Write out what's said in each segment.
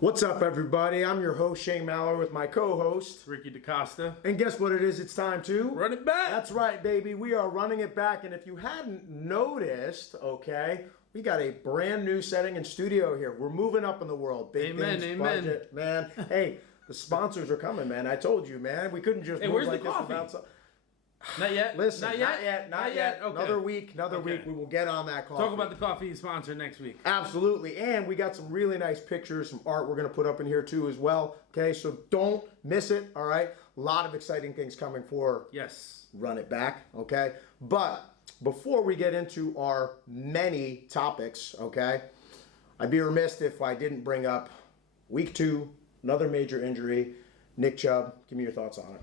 What's up, everybody? I'm your host, Shane Mallory, with my co-host, Ricky DaCosta. And guess what it is? It's time to... run it back! That's right, baby. We are running it back. And if you hadn't noticed, okay, we got a brand new setting and studio here. We're moving up in the world. Big Amen, things, amen. budget, man. Hey, the sponsors are coming, man. I told you, man. We couldn't just Hey, move where's like the this coffee? without... Not yet? Listen, not yet. Okay. Another week. Okay. We will get on that coffee. Talk about the coffee sponsor next week. Absolutely. And we got some really nice pictures, some art we're going to put up in here too as well. Okay, so don't miss it, all right? A lot of exciting things coming for Yes. Run It Back, okay? But before we get into our many topics, okay, I'd be remiss if I didn't bring up week 2, another major injury. Nick Chubb, give me your thoughts on it.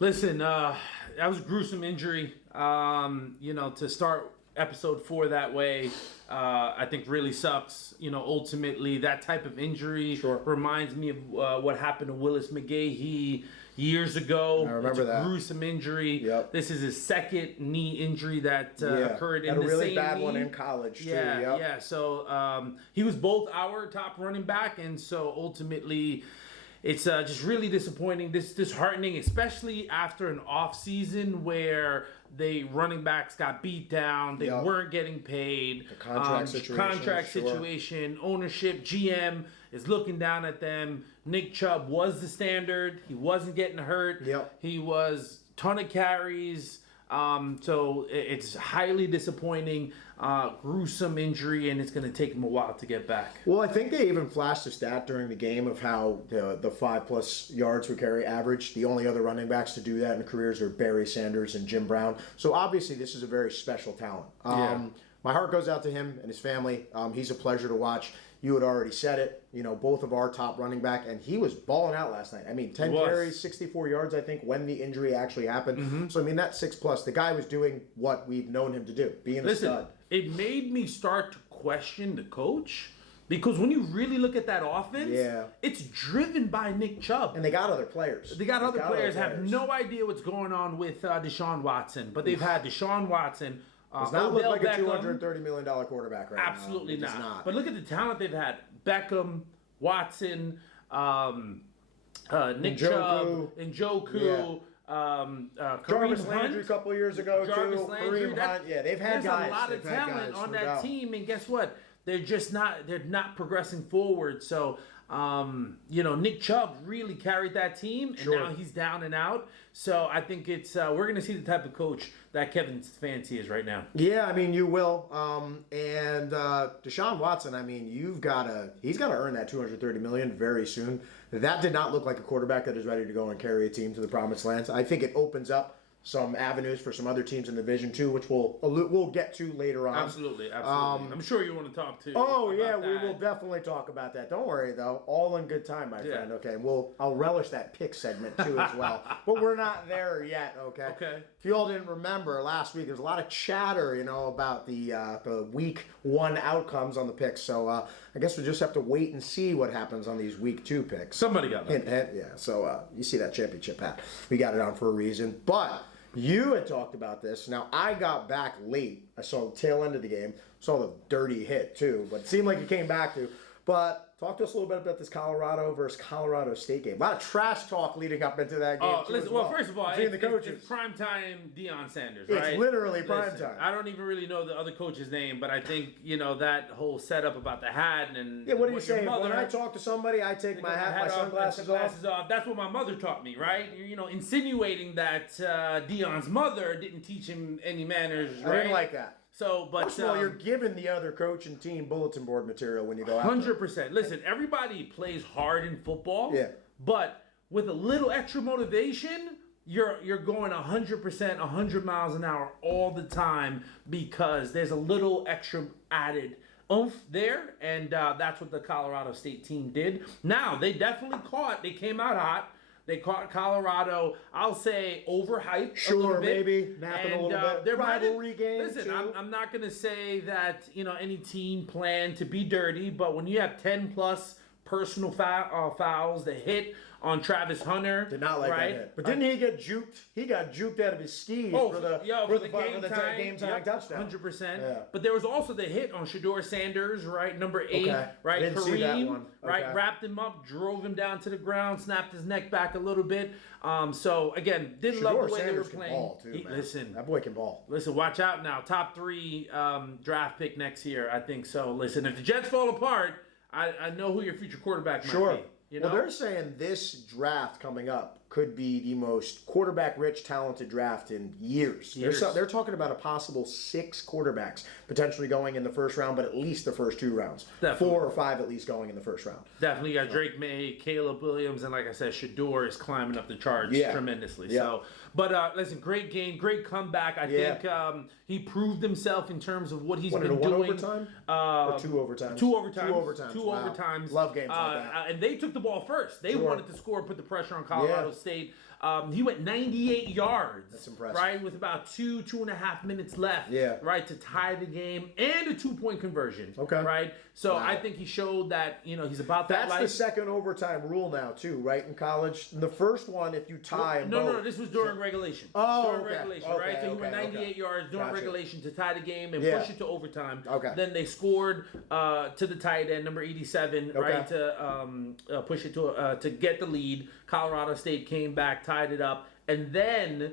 Listen, that was a gruesome injury. To start episode 4 that way, I think really sucks. Ultimately, that type of injury reminds me of what happened to Willis McGahee years ago. I remember that. Gruesome injury. Yep. This is his second knee injury that occurred in the same knee. Had a really bad one in college, too. Yeah. So he was both our top running back, and so ultimately... it's just really disappointing, disheartening, especially after an off season where the running backs got beat down, they weren't getting paid. The contract situation, ownership, GM is looking down at them. Nick Chubb was the standard. He wasn't getting hurt. Yep. He was ton of carries. So it's highly disappointing, gruesome injury, and it's going to take him a while to get back. Well, I think they even flashed a stat during the game of how the 5+ yards per carry average. The only other running backs to do that in careers are Barry Sanders and Jim Brown. So obviously this is a very special talent. My heart goes out to him and his family. He's a pleasure to watch. You had already said it. Both of our top running back, and he was balling out last night. 10 carries, 64 yards, I think, when the injury actually happened. Mm-hmm. So, that's 6+. The guy was doing what we've known him to do, being a stud. It made me start to question the coach. Because when you really look at that offense, it's driven by Nick Chubb. And they got other players. They got other players. Have no idea what's going on with Deshaun Watson. But they've had Deshaun Watson... does not look like a $230 million quarterback right Absolutely now. Absolutely not. But look at the talent they've had. Beckham, Watson, Nick Chubb, Njoku, Jarvis Landry a couple of years ago, Jarvis too. Landry. Kareem Hunt. Yeah, they've had guys. There's a lot of talent on that team, and guess what? They're not progressing forward. So, Nick Chubb really carried that team, and now he's down and out. So I think it's we're going to see the type of coach that Kevin Stefanski is right now. Yeah, you will. And Deshaun Watson, he's got to earn that $230 million very soon. That did not look like a quarterback that is ready to go and carry a team to the promised land. I think it opens up some avenues for some other teams in the division too, which we'll get to later on. Absolutely. I'm sure you want to talk to. Oh yeah, we will definitely talk about that. Don't worry though, all in good time, my friend. Okay, I'll relish that pick segment too as well. But we're not there yet. Okay. Okay. If you all didn't remember last week, there's a lot of chatter, about the week 1 outcomes on the picks. So I guess we just have to wait and see what happens on these week 2 picks. Somebody got that. Yeah. So you see that championship hat? We got it on for a reason, but. You had talked about this. Now, I got back late. I saw the tail end of the game. Saw the dirty hit, too. But it seemed like you came back to. But talk to us a little bit about this Colorado versus Colorado State game. A lot of trash talk leading up into that game. Listen, well, first of all, it's primetime Deion Sanders, right? It's literally primetime. I don't even really know the other coach's name, but I think, that whole setup about the hat and... Yeah, what are you saying? When I talk to somebody, I take my hat, my sunglasses off. That's what my mother taught me, right? Insinuating that Deion's mother didn't teach him any manners, right? I didn't like that. So, but first of all, you're giving the other coach and team bulletin board material when you go out. 100%. Listen, everybody plays hard in football. Yeah. But with a little extra motivation, you're going 100%, 100 miles an hour all the time because there's a little extra added oomph there, and that's what the Colorado State team did. Now, they definitely they came out hot. They caught Colorado, I'll say, overhyped a little bit. Maybe. Napping a little bit. Their rivalry game, listen, too. I'm not going to say that, any team planned to be dirty, but when you have 10+ personal fouls, the hit on Travis Hunter. Did not like right? that hit. But didn't he get juked? He got juked out of his skis for the game time touchdown. 100%. Yeah. But there was also the hit on Shedeur Sanders, right? Number 8, Okay. right? Didn't see that Kareem, one. right? Okay. Wrapped him up, drove him down to the ground, snapped his neck back a little bit. So again, didn't love the way they were Sanders can playing. ball too, man. Listen, that boy can ball. Listen, watch out now. Top 3 draft pick next year, I think so. Listen, if the Jets fall apart, I know who your future quarterback might be. You know? Well, they're saying this draft coming up could be the most quarterback-rich, talented draft in years. They're talking about a possible 6 quarterbacks potentially going in the first round, but at least the first 2 rounds. Definitely. 4 or 5 at least going in the first round. Definitely got Drake May, Caleb Williams, and like I said, Shedeur is climbing up the charts tremendously. Yeah. So, but listen, great game, great comeback. I think he proved himself in terms of what he's been doing. 1 overtime? Or 2 overtimes? 2 overtimes. 2 overtimes. Two Wow. overtimes. Love games like that. And they took the ball first. They wanted to score, put the pressure on Colorado State. He went 98 yards. That's impressive. Right, with about 2.5 minutes left. Yeah. Right, to tie the game and a 2-point conversion. Okay. Right, so I think he showed that he's about that. That's the second overtime rule now too, right? In college, in the first one, if you tie, no, this was during regulation. During regulation, right? So he went 98 yards during regulation to tie the game and push it to overtime. Okay. Then they scored to the tight end, number 87, right, to push it to get the lead. Colorado State came back, tied it up, and then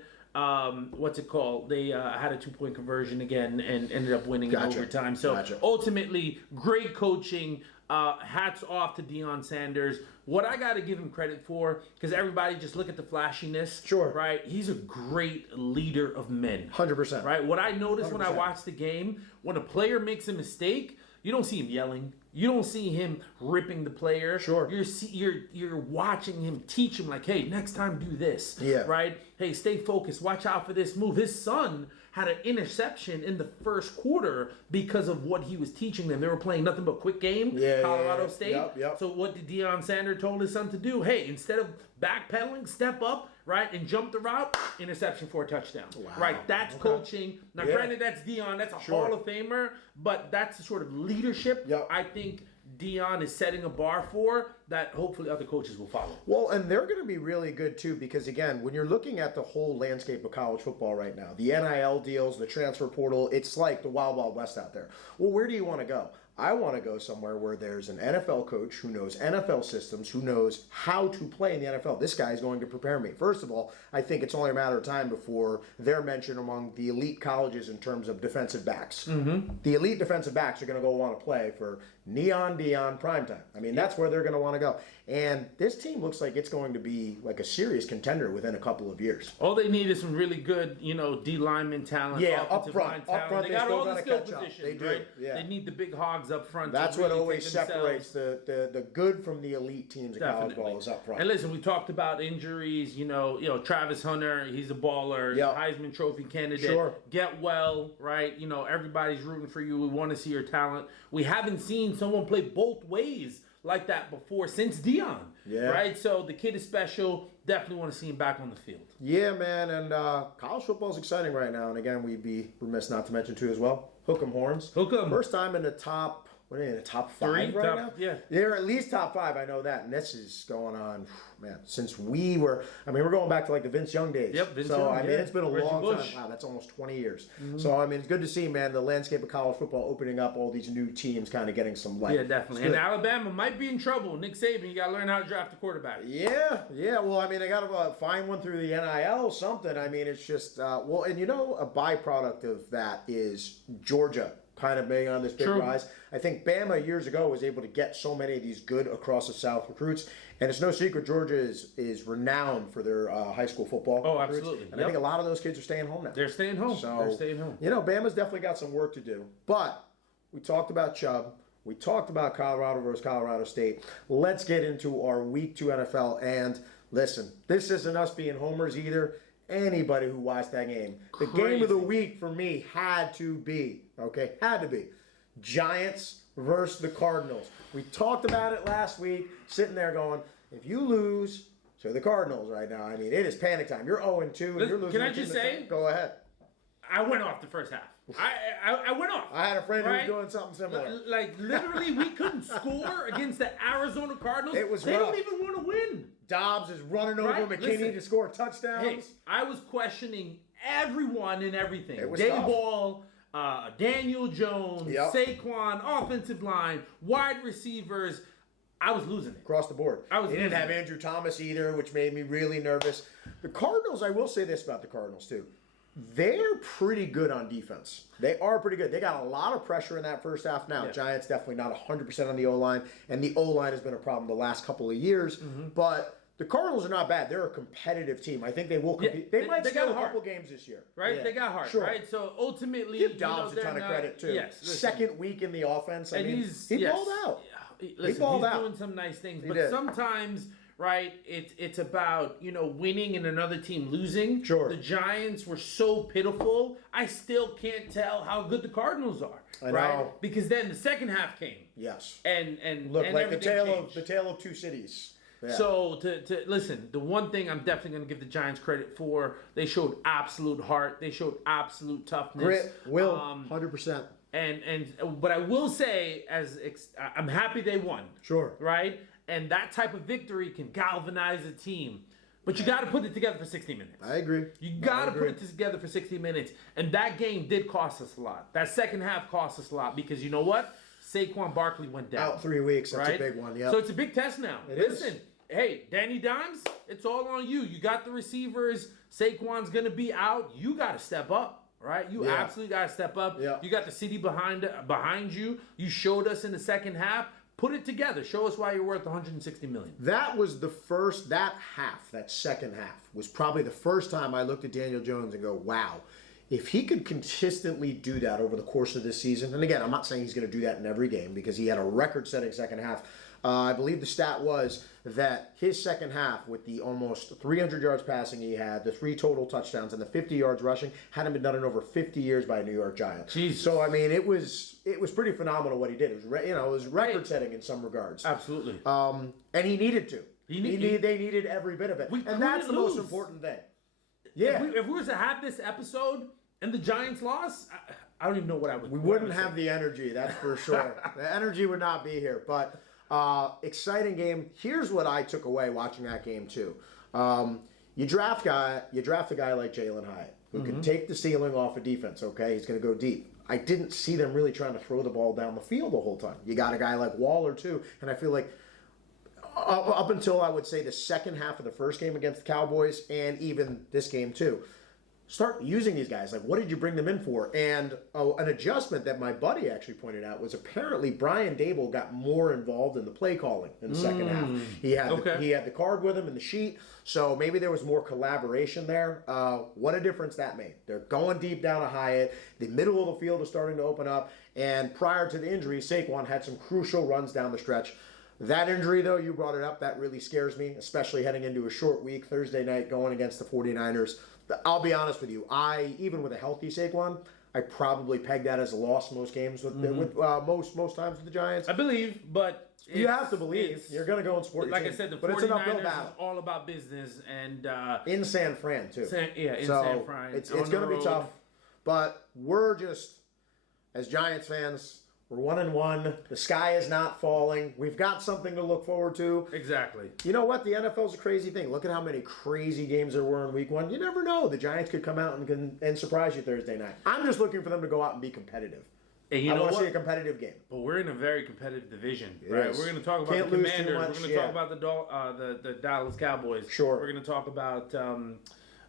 what's it called? They had a 2-point conversion again and ended up winning in overtime. So ultimately, great coaching. Hats off to Deion Sanders. What I got to give him credit for, because everybody just look at the flashiness. Sure. Right? He's a great leader of men. 100%. Right? What I noticed 100%. when I watched the game, when a player makes a mistake, you don't see him yelling. You don't see him ripping the player. Sure. You're watching him teach him, like, hey, next time do this. Yeah. Right? Hey, stay focused. Watch out for this move. His son had an interception in the first quarter because of what he was teaching them. They were playing nothing but quick game, Colorado State. Yep. So what did Deion Sanders told his son to do? Hey, instead of backpedaling, step up, right, and jump the route, interception for a touchdown. Wow. Right, that's coaching. Now, granted, that's Deion. That's a Hall of Famer, but that's the sort of leadership I think Deion is setting a bar for that hopefully other coaches will follow. Well, and they're going to be really good too because, again, when you're looking at the whole landscape of college football right now, the NIL deals, the transfer portal, it's like the wild, wild west out there. Well, where do you want to go? I want to go somewhere where there's an NFL coach who knows NFL systems, who knows how to play in the NFL. This guy is going to prepare me. First of all, I think it's only a matter of time before they're mentioned among the elite colleges in terms of defensive backs. Mm-hmm. The elite defensive backs are going to go want to play for Neon Deion primetime. I mean, that's where they're going to want to go. And this team looks like it's going to be like a serious contender within a couple of years. All they need is some really good, D lineman talent. Yeah, up front. They got all the skill positions. They do. Right? Yeah. They need the big hogs up front. That's really what always separates the good from the elite teams in college ball is up front. And listen, we talked about injuries. Travis Hunter, he's a baller, Heisman Trophy candidate. Sure. Get well, right? Everybody's rooting for you. We want to see your talent. We haven't seen someone play both ways like that before since Deion. Yeah. Right? So the kid is special. Definitely want to see him back on the field. Yeah, man. And college football is exciting right now. And again, we'd be remiss not to mention too as well. Hook 'em horns. Hook 'em. First time in the top. What are they in the top 5 3, right now? Yeah. They're at least top 5. I know that. And this is going on, man, since we were, we're going back to like the Vince Young days. Yep, Vince so, Young, it's been a Reggie long Bush. time. Wow, that's almost 20 years. Mm-hmm. So, it's good to see, man, the landscape of college football opening up, all these new teams kind of getting some light. Yeah, definitely. And Alabama might be in trouble. Nick Saban, you got to learn how to draft a quarterback. Yeah. Well, they got to find one through the NIL or something. It's just, a byproduct of that is Georgia kind of being on this big rise. I think Bama years ago was able to get so many of these good across the South recruits, and it's no secret Georgia is renowned for their high school football. Oh, recruits. absolutely. And I think a lot of those kids are staying home now. They're staying home. Bama's definitely got some work to do. But we talked about Chubb. We talked about Colorado versus Colorado State. Let's get into our Week 2 NFL. And listen, this isn't us being homers either. Anybody who watched that game. The game of the week for me had to be Giants versus the Cardinals. We talked about it last week, sitting there going, if you lose to the Cardinals right now, it is panic time. You're 0-2 and you're losing. Can I just say? Go ahead. I went off the first half. I went off. I had a friend who was right? doing something similar. Like literally, we couldn't score against the Arizona Cardinals. It was They rough. don't even want to win. Dobbs is running over Right? McKinney Listen. to score touchdowns. Hey, I was questioning everyone and everything. It was tough. Dayball, Daniel Jones, Yep. Saquon, offensive line, wide receivers. I was losing it. Across the board. I was They didn't losing have it. Andrew Thomas either, which made me really nervous. The Cardinals, I will say this about the Cardinals too. They're pretty good on defense. They are pretty good. They got a lot of pressure in that first half now. Yeah. Giants definitely not 100% on the O-line, and the O-line has been a problem the last couple of years. Mm-hmm. But the Cardinals are not bad. They're a competitive team. I think they will compete. Yeah, they might they steal got a heart. couple games this year. Right? Yeah. They got heart, Sure. right? So ultimately, Give Dobbs a they're ton of not- credit too. Yes. listen. Second week in the offense. I And mean, he's he yes. balled out. Listen, balled he's out. doing some nice things, He but did. sometimes, right? It's about winning and another team losing. Sure. The Giants were so pitiful. I still can't tell how good the Cardinals are. I right? know. Because then the second half came. Yes. And Look and like the everything tale changed. of two cities. Yeah. So to listen, the one thing I'm definitely going to give the Giants credit for, they showed absolute heart. They showed absolute toughness. Grit, will, 100%. But I will say, I'm happy they won. Sure. Right? And that type of victory can galvanize a team. But you got to put it together for 60 minutes. I agree. You got to I put agree. it together for 60 minutes. And that game did cost us a lot. That second half cost us a lot because you know what? Saquon Barkley went down. Out 3 weeks. That's right? a big one. Yeah. So it's a big test now. It Listen, is. hey, Danny Dimes, it's all on you. You got the receivers. Saquon's going to be out. You got to step up. Right, you Yeah. absolutely got to step up. Yeah. You got the city behind you. You showed us in the second half. Put it together. Show us why you're worth 160 million. That was that second half, was probably the first time I looked at Daniel Jones and go, wow, if he could consistently do that over the course of this season, and again, I'm not saying he's going to do that in every game because he had a record-setting second half. I believe the stat was that his second half, with the almost 300 yards passing he had, the 3 total touchdowns, and the 50 yards rushing, hadn't been done in over 50 years by a New York Giant. Jesus. So I mean, it was pretty phenomenal what he did. It was record-setting in some regards. Absolutely. And he needed to. They needed every bit of it. We And that's the couldn't most lose. important thing. Yeah. If we were to have this episode and the Giants lost, I don't even know what I would. We wouldn't have the energy, that's for sure. The energy would not be here. But exciting game. Here's what I took away watching that game too. You draft a guy like Jalen Hyatt who can take the ceiling off of defense. Okay, he's going to go deep. I didn't see them really trying to throw the ball down the field the whole time. You got a guy like Waller too, and I feel like up until I would say the second half of the first game against the Cowboys and even this game too, start using these guys. Like, what did you bring them in for? And an adjustment that my buddy actually pointed out was apparently Brian Dable got more involved in the play calling in the second half. He had the card with him in the sheet, so maybe there was more collaboration there. What a difference that made. They're going deep down to Hyatt. The middle of the field is starting to open up, and prior to the injury, Saquon had some crucial runs down the stretch. That injury, though, you brought it up, that really scares me, especially heading into a short week, Thursday night, going against the 49ers. I'll be honest with you. Even with a healthy Saquon, I probably peg that as a loss most games with most times with the Giants. I believe, but You have to believe. You're going to go and support your like team. I said, the but it's an uphill 49ers is battle. all about business, and In San Fran, too. San Fran. It's on going the to be road. tough. But we're just, as Giants fans, we're 1-1. The sky is not falling. We've got something to look forward to. Exactly. You know what? The NFL's a crazy thing. Look at how many crazy games there were in week 1. You never know. The Giants could come out and surprise you Thursday night. I'm just looking for them to go out and be competitive. And I want to see a competitive game. But we're in a very competitive division, It right? is. We're going to talk about Can't the lose too Commanders. much, We're going to talk about the Dallas Cowboys. Sure. We're going to talk about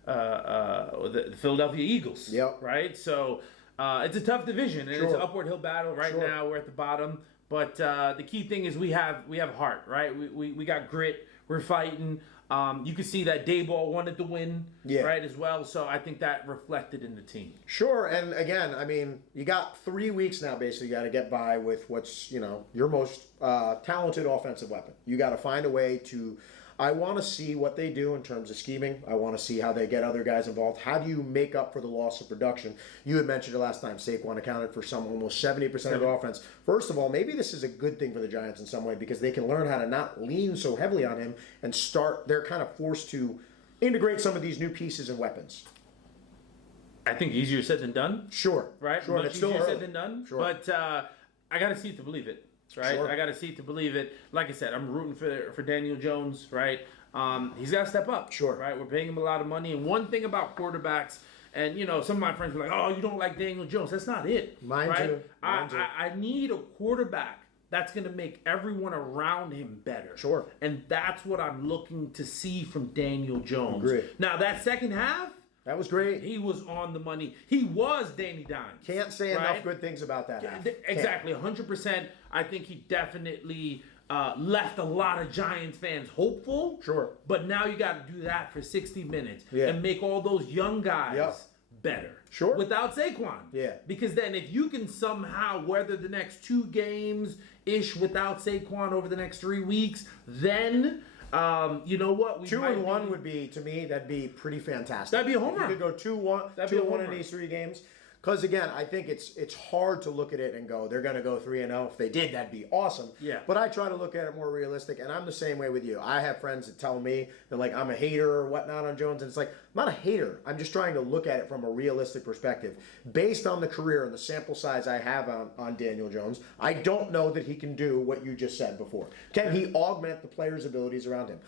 the Philadelphia Eagles. Yep. Right? So it's a tough division, and it's an upward hill battle. Right Sure. now, we're at the bottom. But the key thing is we have heart, right? We got grit. We're fighting. You can see that Dayball wanted to win, right, as well. So I think that reflected in the team. Sure, and again, I mean, you got 3 weeks now, basically, you got to get by with what's, your most talented offensive weapon. You got to find a way to, I want to see what they do in terms of scheming. I want to see how they get other guys involved. How do you make up for the loss of production? You had mentioned it last time. Saquon accounted for almost 70% of the offense. First of all, maybe this is a good thing for the Giants in some way because they can learn how to not lean so heavily on him and they're kind of forced to integrate some of these new pieces and weapons. I think easier said than done. Sure. Right? Sure. Much It's still easier early. said than done. Sure. But I got to see it to believe it. Right? Sure. I got to see it to believe it. Like I said, I'm rooting for Daniel Jones. Right? He's got to step up. Sure. Right? We're paying him a lot of money. And one thing about quarterbacks, and some of my friends were like, "Oh, you don't like Daniel Jones." That's not it. Mine right? too. Mine too. I need a quarterback that's going to make everyone around him better. Sure. And that's what I'm looking to see from Daniel Jones. Agree. Now, that second half, That was great. he was on the money. He was Danny Dimes. Can't say right? enough good things about that half. Exactly, 100%. I think he definitely left a lot of Giants fans hopeful. Sure. But now you got to do that for 60 minutes Yeah. and make all those young guys Yep. better. Sure. Without Saquon. Yeah. Because then if you can somehow weather the next 2 games-ish without Saquon over the next 3 weeks, then you know what? We 2-1 would be, to me, that'd be pretty fantastic. That'd be a home If run. you could go 2-1, That'd be a 2-1 home in run. these 3 games. Because again, I think it's hard to look at it and go, they're going to go 3-0. If they did, that'd be awesome. Yeah. But I try to look at it more realistic, and I'm the same way with you. I have friends that tell me that like I'm a hater or whatnot on Jones, and it's like I'm not a hater. I'm just trying to look at it from a realistic perspective, based on the career and the sample size I have on Daniel Jones. I don't know that he can do what you just said before. Can he augment the players' abilities around him?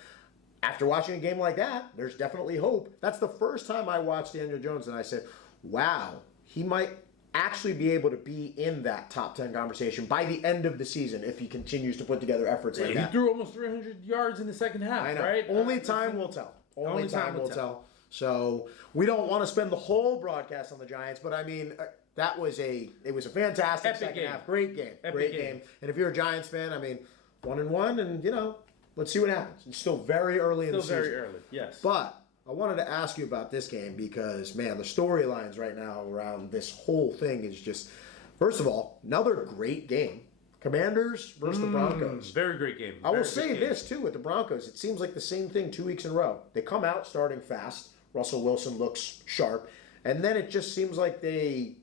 After watching a game like that, there's definitely hope. That's the first time I watched Daniel Jones, and I said, "Wow, he might." Actually be able to be in that top 10 conversation by the end of the season if he continues to put together efforts like He that. threw almost 300 yards in the second half, I know. right? Only time will tell. Only time will tell. So we don't want to spend the whole broadcast on the Giants, but I mean, it was a fantastic Epic second game. half. Great game. Epic Great game. game. And if you're a Giants fan, I mean, 1-1, and let's see what happens. It's still very early in the season. Still very early, yes. But I wanted to ask you about this game because, man, the storylines right now around this whole thing is just, first of all, another great game. Commanders versus the Broncos. Very great game. I will Very say good game. this, too, with the Broncos. It seems like the same thing 2 weeks in a row. They come out starting fast. Russell Wilson looks sharp. And then it just seems like they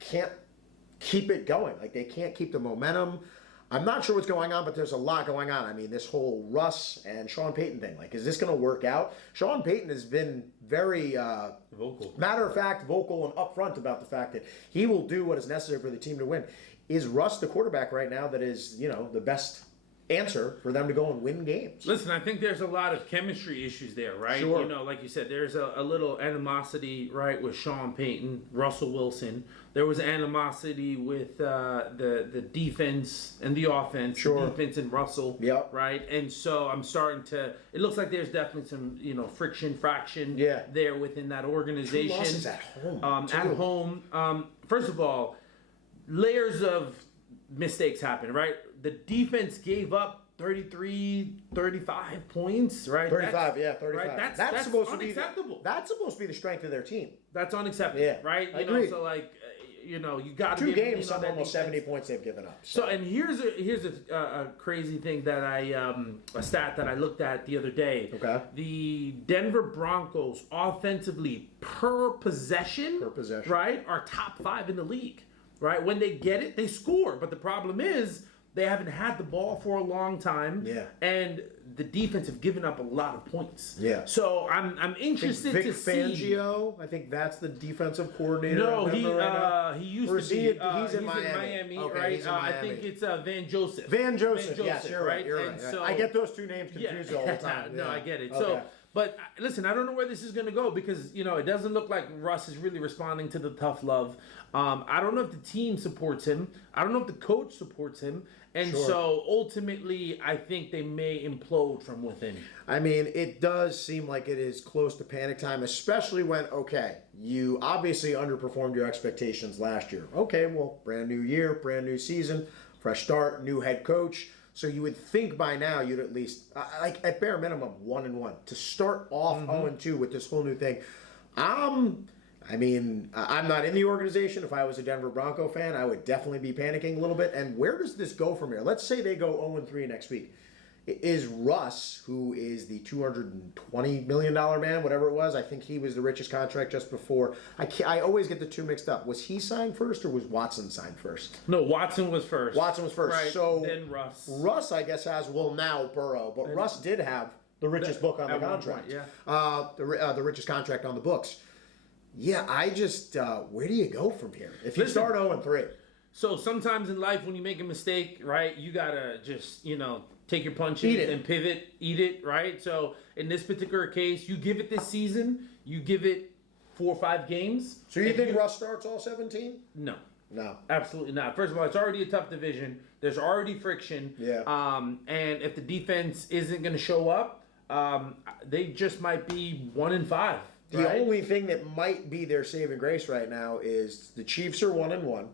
can't keep it going. Like they can't keep the momentum. I'm not sure what's going on, but there's a lot going on. I mean, this whole Russ and Sean Payton thing. Like, is this going to work out? Sean Payton has been very vocal. Matter of fact, vocal and upfront about the fact that he will do what is necessary for the team to win. Is Russ the quarterback right now that is, the best answer for them to go and win games? Listen, I think there's a lot of chemistry issues there, right? Sure. Like you said, there's a little animosity, right, with Sean Payton, Russell Wilson. There was animosity with the defense and the offense, Sure. the defense and Russell, Yep. right? And so I'm starting to. It looks like there's definitely some, fraction Yeah. there within that organization. 2 losses at home. At too. home. First of all, layers of mistakes happen, right? The defense gave up 33, 35 points, right? 35, yeah, 35. Right? That's supposed unacceptable. to be that's supposed to be the strength of their team. That's unacceptable, Yeah, right? I agree. So you got to 2 games, some almost 70 points they've given up. So and here's a crazy thing that a stat that I looked at the other day. Okay. The Denver Broncos offensively per possession, right, are top 5 in the league. Right? When they get it, they score. But the problem is they haven't had the ball for a long time. Yeah. And the defense have given up a lot of points. Yeah. So I'm interested Vic to see. Fangio, I think that's the defensive coordinator. No, in Denver right now. he used Or to is be. he's in Miami. Okay, right? he's in I Miami. think it's Van Joseph. Van Joseph, yes, you're right. You're And right. so, I get those 2 names confused all the time. No, Yeah. I get it. Okay. So, but listen, I don't know where this is going to go because it doesn't look like Russ is really responding to the tough love. I don't know if the team supports him. I don't know if the coach supports him. And Sure. so ultimately, I think they may implode from within. I mean, it does seem like it is close to panic time, especially when, you obviously underperformed your expectations last year. Okay, well, brand new year, brand new season, fresh start, new head coach. So you would think by now you'd at least, at bare minimum, 1-1. To start off 0-2 with this whole new thing. I'm not in the organization. If I was a Denver Bronco fan, I would definitely be panicking a little bit. And where does this go from here? Let's say they go 0-3 next week. Is Russ, who is the $220 million man, whatever it was, I think he was the richest contract just before. I always get the 2 mixed up. Was he signed first or was Watson signed first? No, Watson was first. Watson was first. Right, so then Russ. Russ, I guess, now Burrow. But Russ did have the richest book on the at one contract. point, yeah. The richest contract on the books. Yeah, I just where do you go from here? If you start 0-3. So sometimes in life when you make a mistake, right, you gotta just, take your punches and pivot, eat it, right? So in this particular case, you give it this season, you give it 4 or 5 games. So you think Russ starts all 17? No. No. Absolutely not. First of all, it's already a tough division. There's already friction. Yeah. And if the defense isn't going to show up, they just might be 1-5. The only thing that might be their saving grace right now is the Chiefs are 1-1,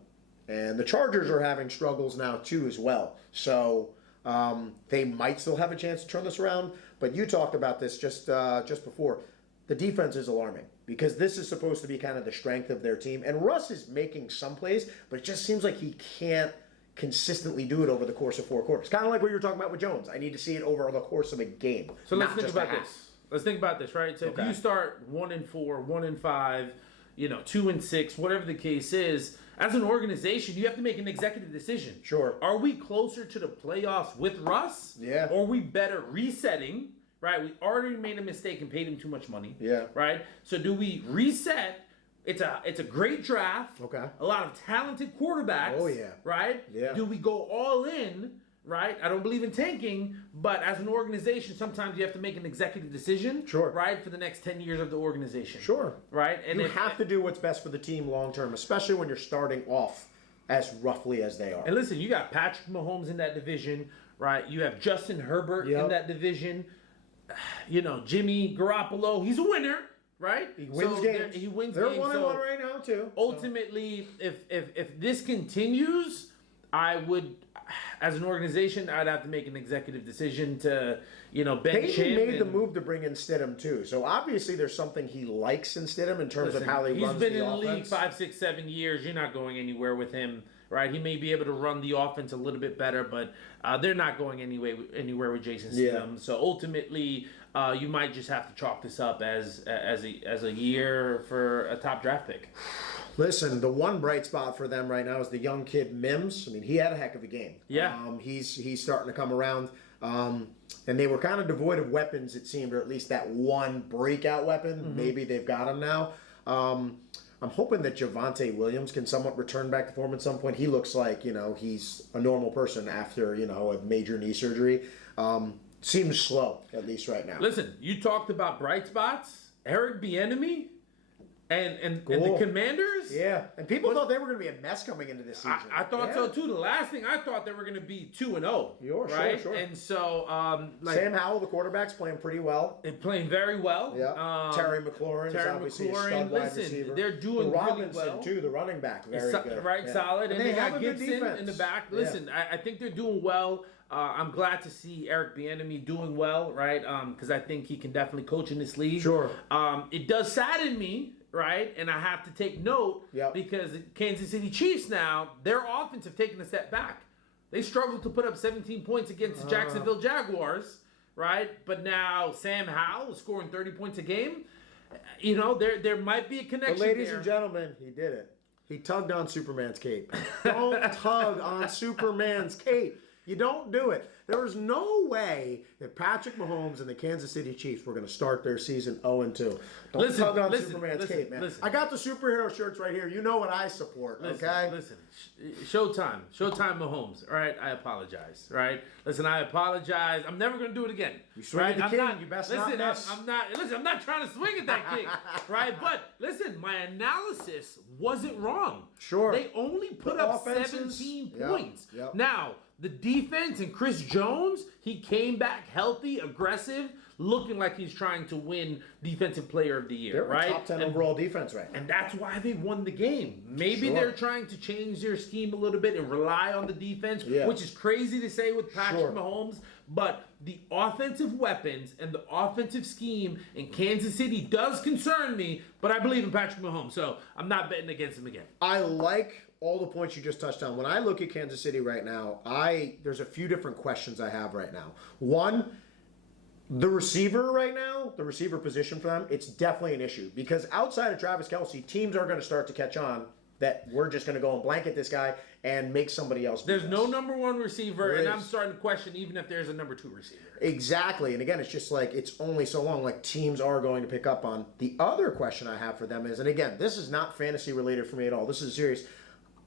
and the Chargers are having struggles now too as well. So they might still have a chance to turn this around. But you talked about this just before. The defense is alarming because this is supposed to be kind of the strength of their team. And Russ is making some plays, but it just seems like he can't consistently do it over the course of 4 quarters. Kind of like what you were talking about with Jones. I need to see it over the course of a game. So let's think about this. Let's think about this, right? So if you start 1-4, 1-5, 2-6, whatever the case is, as an organization, you have to make an executive decision. Sure. Are we closer to the playoffs with Russ? Yeah. Or are we better resetting? Right, we already made a mistake and paid him too much money. Yeah. Right. So do we reset? It's a great draft. Okay. A lot of talented quarterbacks. Oh yeah. Right. Yeah. Do we go all in? Right. I don't believe in tanking, but as an organization, sometimes you have to make an executive decision. Sure. Right, for the next 10 years of the organization. Sure. Right. And you have to do what's best for the team long term, especially when you're starting off as roughly as they are. And listen, you got Patrick Mahomes in that division. Right. You have Justin Herbert in that division. Jimmy Garoppolo, he's a winner, right? He wins games. He wins They're games. 1-1 right now too. Ultimately, if this continues, I would, as an organization, I'd have to make an executive decision to, bench him. Peyton made the move to bring in Stidham too, so obviously there's something he likes in Stidham in terms of how he runs the offense. He's been in the league 5, 6, 7 years. You're not going anywhere with him. Right, he may be able to run the offense a little bit better, but they're not going anywhere with Jason Stidham. Yeah. So ultimately, you might just have to chalk this up as a year for a top draft pick. Listen, the one bright spot for them right now is the young kid Mims. I mean, he had a heck of a game. Yeah, he's starting to come around. And they were kind of devoid of weapons, it seemed, or at least that one breakout weapon. Mm-hmm. Maybe they've got him now. I'm hoping that Javonte Williams can somewhat return back to form at some point. He looks like, he's a normal person after, a major knee surgery. Seems slow, at least right now. Listen, you talked about bright spots. Eric Bieniemy and the Commanders. Yeah, and people thought they were going to be a mess coming into this season. I thought so too. The last thing I thought they were going to be 2-0. Right? Sure. And so, Sam Howell, the quarterback's playing pretty well. They're playing very well. Yeah. Terry McLaurin is obviously a stud wide receiver. They're doing Robinson, really well. too, the running back, very good. Right, yeah. Solid. And they got Gibson in the back. Listen, I think they're doing well. I'm glad to see Eric Bieniemy doing well, right? Because I think he can definitely coach in this league. Sure. It does sadden me, right? And I have to take note because Kansas City Chiefs now, their offense have taken a step back. They struggled to put up 17 points against the Jacksonville Jaguars, right? But now Sam Howell is scoring 30 points a game. There might be a connection. But ladies and gentlemen, he did it. He tugged on Superman's cape. Don't tug on Superman's cape. You don't do it. There was no way that Patrick Mahomes and the Kansas City Chiefs were going to start their season 0-2. Don't tug on Superman's cape, man. I got the superhero shirts right here. You know what I support, okay? Listen. Showtime Mahomes. All right, I apologize. All right, listen, I apologize. I'm never going to do it again. You swing at the king. You best not miss. I'm not trying to swing at that king. Right, but listen, my analysis wasn't wrong. Sure. They only put up 17 points. Yep. Now, the defense and Chris Jones, he came back healthy, aggressive, looking like he's trying to win Defensive Player of the Year. They're a top 10 overall defense right now. And that's why they won the game. Maybe they're trying to change their scheme a little bit and rely on the defense, which is crazy to say with Patrick Mahomes. But the offensive weapons and the offensive scheme in Kansas City does concern me, but I believe in Patrick Mahomes, so I'm not betting against him again. I like all the points you just touched on. When I look at Kansas City right now, there's a few different questions I have right now. One, the receiver right now, the receiver position for them, it's definitely an issue because outside of Travis Kelce, teams are going to start to catch on that we're just going to go and blanket this guy and make somebody else beat There's us. no number one receiver, There and is. I'm starting to question even if there's a number two receiver. Exactly. And again, it's just like it's only so long. Like teams are going to pick up on. The other question I have for them is, and again, this is not fantasy related for me at all. This is serious.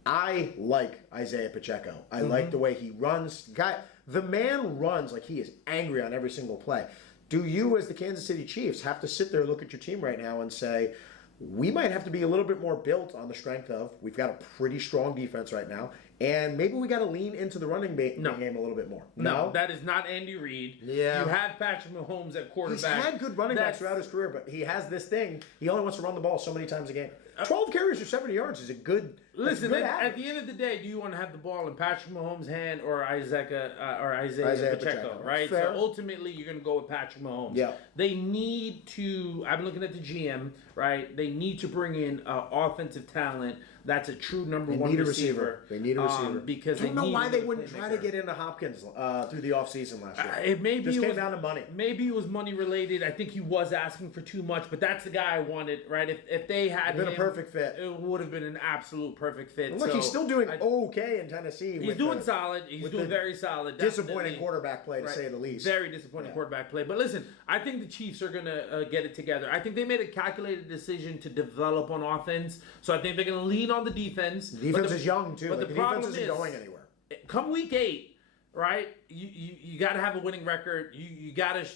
I like Isaiah Pacheco. I like the way he runs. The man runs like he is angry on every single play. Do you, as the Kansas City Chiefs, have to sit there, look at your team right now and say, we might have to be a little bit more built on the strength of, we've got a pretty strong defense right now, and maybe we got to lean into the running game a little bit more. No, that is not Andy Reid. Yeah. You have Patrick Mahomes at quarterback. He's had good running backs throughout his career, but he has this thing. He only wants to run the ball so many times a game. 12 carries for 70 yards is a good. Listen, at the end of the day, do you want to have the ball in Patrick Mahomes' hand or Isaiah Pacheco, right? Fair. So ultimately, you're going to go with Patrick Mahomes. Yeah. They need to. I'm looking at the GM, right? They need to bring in offensive talent. That's a true number one receiver. They need a receiver. Because I don't know why they wouldn't playmaker. try to get into Hopkins through the offseason last year. It maybe just it came was, down to money. Maybe it was money related. I think he was asking for too much, but that's the guy I wanted, right? If they had Been him, a perfect fit. it would have been an absolute perfect fit. Look, So he's still doing okay in Tennessee. He's doing solid. He's doing very solid. Disappointing Definitely. quarterback play, to Right. say the least. Very disappointing quarterback play. But listen, I think the Chiefs are going to get it together. I think they made a calculated decision to develop on offense. So I think they're going to lean on the defense. The defense is young, too. But Like, the the defense problem isn't is, going anywhere. come week 8, right? You got to have a winning record. You got to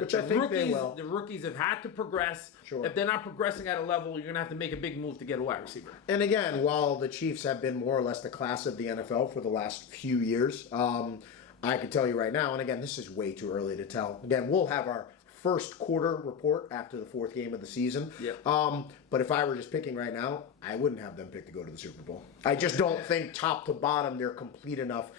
Which I think they will. The rookies have had to progress. Sure. If they're not progressing at a level, you're going to have to make a big move to get a wide receiver. And again, while the Chiefs have been more or less the class of the NFL for the last few years, I can tell you right now, and again, this is way too early to tell. Again, we'll have our first quarter report after the 4th game of the season. Yep. But if I were just picking right now, I wouldn't have them pick to go to the Super Bowl. I just don't think top to bottom they're complete enough.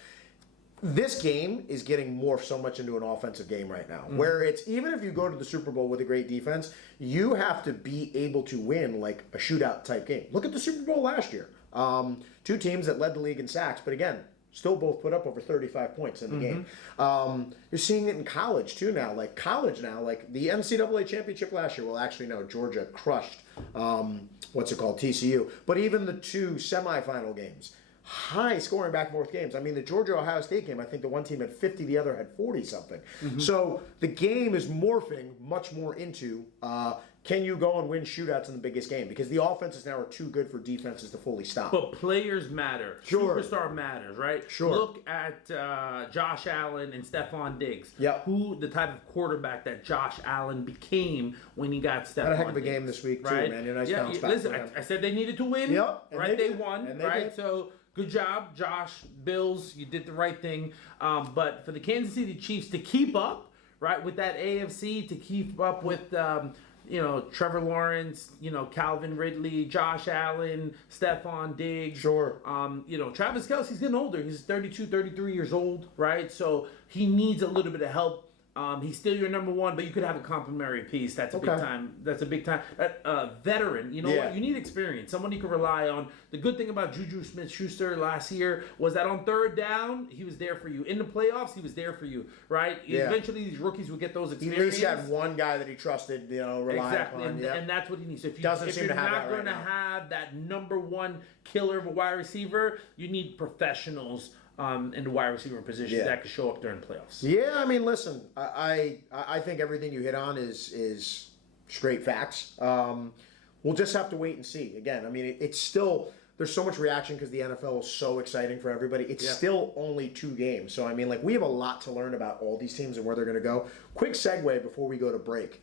This game is getting morphed so much into an offensive game right now, where it's even if you go to the Super Bowl with a great defense, you have to be able to win like a shootout type game. Look at the Super Bowl last year. 2 teams that led the league in sacks, but again, still both put up over 35 points in the game. You're seeing it in college too now. Like the NCAA championship last year. Well, actually, no, Georgia crushed TCU. But even the 2 semifinal games, high scoring back and forth games. I mean, the Georgia-Ohio State game, I think the one team had 50, the other had 40-something. So the game is morphing much more into can you go and win shootouts in the biggest game? Because the offenses now are too good for defenses to fully stop. But players matter. Sure. Superstar matters, right? Sure. Look at Josh Allen and Stephon Diggs. Yep. The type of quarterback that Josh Allen became when he got Stephon Diggs. Had a heck of a game this week, too, right? man. Nice yeah, bounce back listen, for him. I said they needed to win. Yep, and right? they They did. won, And they right? did. So good job, Josh. Bills, you did the right thing. But for the Kansas City Chiefs to keep up, right, with that AFC, to keep up with Trevor Lawrence, Calvin Ridley, Josh Allen, Stephon Diggs. Sure. Travis Kelce's getting older. He's 32, 33 years old, right? So he needs a little bit of help. He's still your number one, but you could have a complimentary piece. That's a big time. That's a big time. Veteran. You know what? You need experience. Someone you can rely on. The good thing about Juju Smith-Schuster last year was that on 3rd down, he was there for you. In the playoffs, he was there for you, right? Yeah. Eventually, these rookies would get those He experiences. at least had one guy that he trusted, rely Exactly, upon. and that's what he needs. So if Doesn't seem you're to have not that right going to now. have that number one killer of a wide receiver, you need professionals in the wide receiver position that can show up during playoffs. Yeah, I mean, listen, I think everything you hit on is straight facts. We'll just have to wait and see. Again, I mean, it's still there's so much reaction because the NFL is so exciting for everybody. It's still only 2 games, so I mean, like we have a lot to learn about all these teams and where they're going to go. Quick segue before we go to break.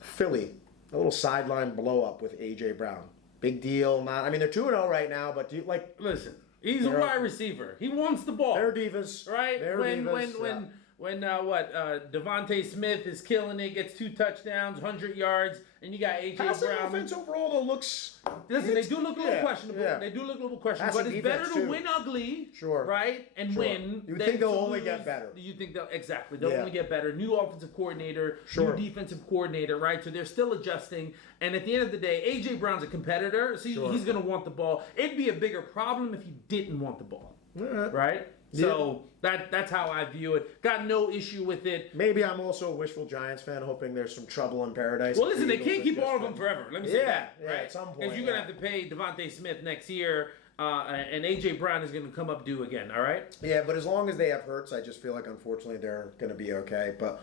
Philly, a little sideline blow up with AJ Brown. Big deal. Not. I mean, they're 2-0 right now, but do you like? Listen. He's a wide receiver. He wants the ball. They're divas, right? They're divas. When Devontae Smith is killing it, gets 2 touchdowns, 100 yards, and you got AJ Passing Brown. offense overall though looks. Listen, they do look a little questionable. Yeah. They do look a little questionable, Passing but it's better defense, to too. win ugly, Sure. right, and win. You would than think they'll to only lose. get better. You think they'll only get better. New offensive coordinator, Sure. new defensive coordinator, right? So they're still adjusting. And at the end of the day, AJ Brown's a competitor, so he's going to want the ball. It'd be a bigger problem if he didn't want the ball, right? So that's how I view it. Got no issue with it. Maybe I'm also a wishful Giants fan, hoping there's some trouble in paradise. Well, listen, they can't keep all of them forever. Let me say that. Yeah, right? at some point. Because you're going to have to pay Devontae Smith next year, and A.J. Brown is going to come up due again, all right? Yeah, but as long as they have Hurts, I just feel like, unfortunately, they're going to be okay. But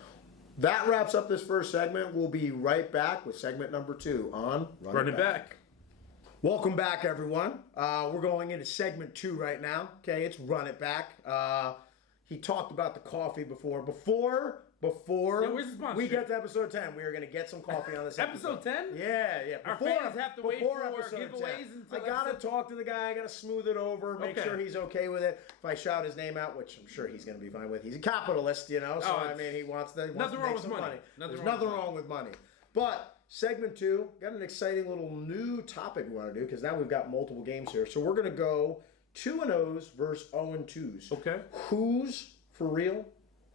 that wraps up this first segment. We'll be right back with segment number 2 on Run It Back. Welcome back, everyone. We're going into segment 2 right now. Okay, it's Run It Back. He talked about the coffee before. Before where's the sponsorship? we get to episode 10, we are going to get some coffee on this episode. Episode 10? Yeah. Our fans have to wait for giveaways until I got to talk to the guy. I got to smooth it over, make sure he's okay with it. If I shout his name out, which I'm sure he's going to be fine with. He's a capitalist, so I mean, he wants to nothing make wrong with some money. There's nothing wrong with money. But segment 2, got an exciting little new topic we want to do because now we've got multiple games here. So we're going to go 2-0s versus 0-2s. Okay. Who's for real?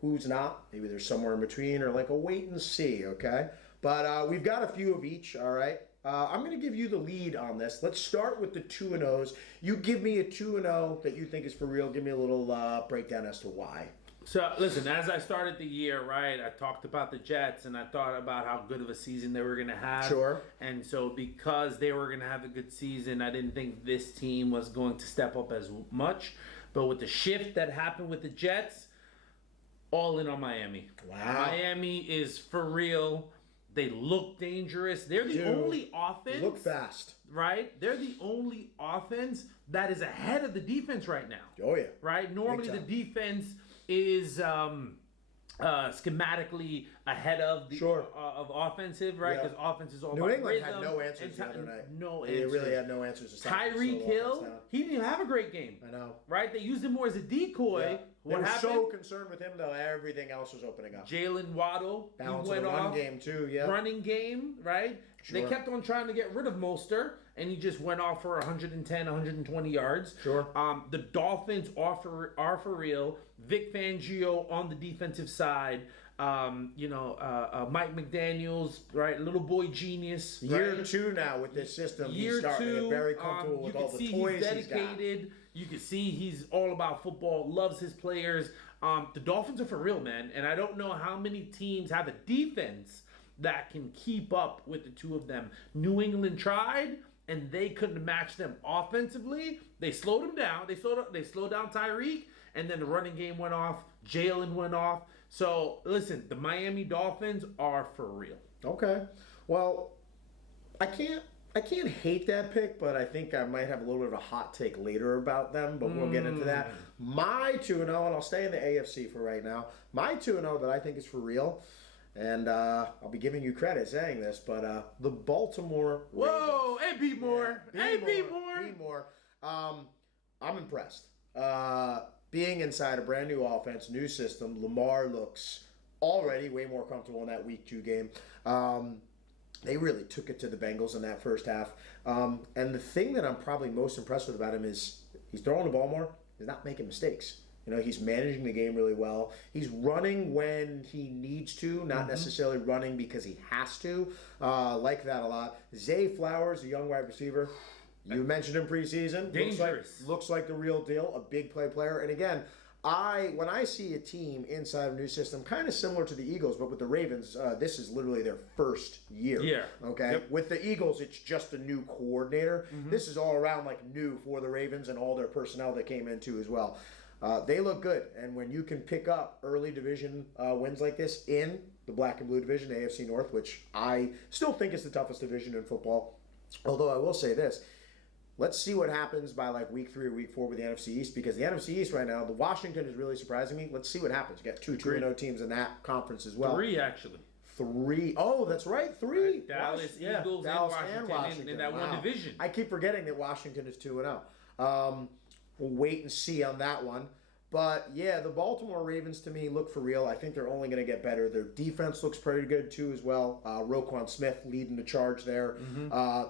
Who's not? Maybe there's somewhere in between or like a wait and see, okay? But we've got a few of each, all right? I'm going to give you the lead on this. Let's start with the 2-0s. You give me a 2-0 that you think is for real. Give me a little breakdown as to why. So, listen, as I started the year, right, I talked about the Jets, and I thought about how good of a season they were going to have. Sure. And so because they were going to have a good season, I didn't think this team was going to step up as much. But with the shift that happened with the Jets, all in on Miami. Wow. Miami is for real. They look dangerous. They're the only offense. Look fast. Right? They're the only offense that is ahead of the defense right now. Oh, yeah. Right? Normally the defense is schematically ahead of the of offensive, right? Because offense is all New about England rhythm. had no answers the other night. No They answers. really had no answers to stop Tyreek Hill, he didn't even have a great game. I know. Right? They used him more as a decoy. Yeah. What they were happened? so concerned with him, though. Everything else was opening up. Jalen Waddle, Balance he went of the run off. game, too, yeah. Running game, right? Sure. They kept on trying to get rid of Mostert, and he just went off for 110, 120 yards. Sure. The Dolphins are for real. Vic Fangio on the defensive side. Mike McDaniels, right? Little boy genius. Year 2 now with this system. Year he's starting to 2, get very comfortable with all the toys he's dedicated. You can see he's all about football, loves his players. The Dolphins are for real, man. And I don't know how many teams have a defense that can keep up with the two of them. New England tried, and they couldn't match them offensively. They slowed them down. They slowed down Tyreek, and then the running game went off. Jalen went off. So, listen, the Miami Dolphins are for real. Okay. Well, I can't hate that pick, but I think I might have a little bit of a hot take later about them, but we'll get into that. My 2-0, and I'll stay in the AFC for right now. My 2-0 that I think is for real, and I'll be giving you credit saying this, but the Baltimore Ravens. Whoa, hey, B. Moore. B. Moore. I'm impressed. Being inside a brand new offense, new system, Lamar looks already way more comfortable in that Week 2 game. They really took it to the Bengals in that first half. And the thing that I'm probably most impressed with about him is he's throwing the ball more. He's not making mistakes. He's managing the game really well. He's running when he needs to, not necessarily running because he has to. Like that a lot. Zay Flowers, a young wide receiver. You mentioned him preseason. Dangerous. Looks like the real deal, a big player. And again, when I see a team inside a new system, kind of similar to the Eagles, but with the Ravens, this is literally their first year. Yeah. Okay. Yep. With the Eagles, it's just a new coordinator. This is all around like new for the Ravens and all their personnel that came into as well. They look good, and when you can pick up early division wins like this in the black and blue division, AFC North, which I still think is the toughest division in football. Although I will say this. Let's see what happens by like Week 3 or Week 4 with the NFC East, because the NFC East right now, the Washington is really surprising me. Let's see what happens. You got 2-0 teams in that conference as well. 3, actually. 3. Oh, that's right. 3. Right. Dallas, Eagles, Dallas and Washington in that one division. I keep forgetting that Washington is 2-0. We'll wait and see on that one. But, yeah, the Baltimore Ravens, to me, look for real. I think they're only going to get better. Their defense looks pretty good, too, as well. Roquan Smith leading the charge there.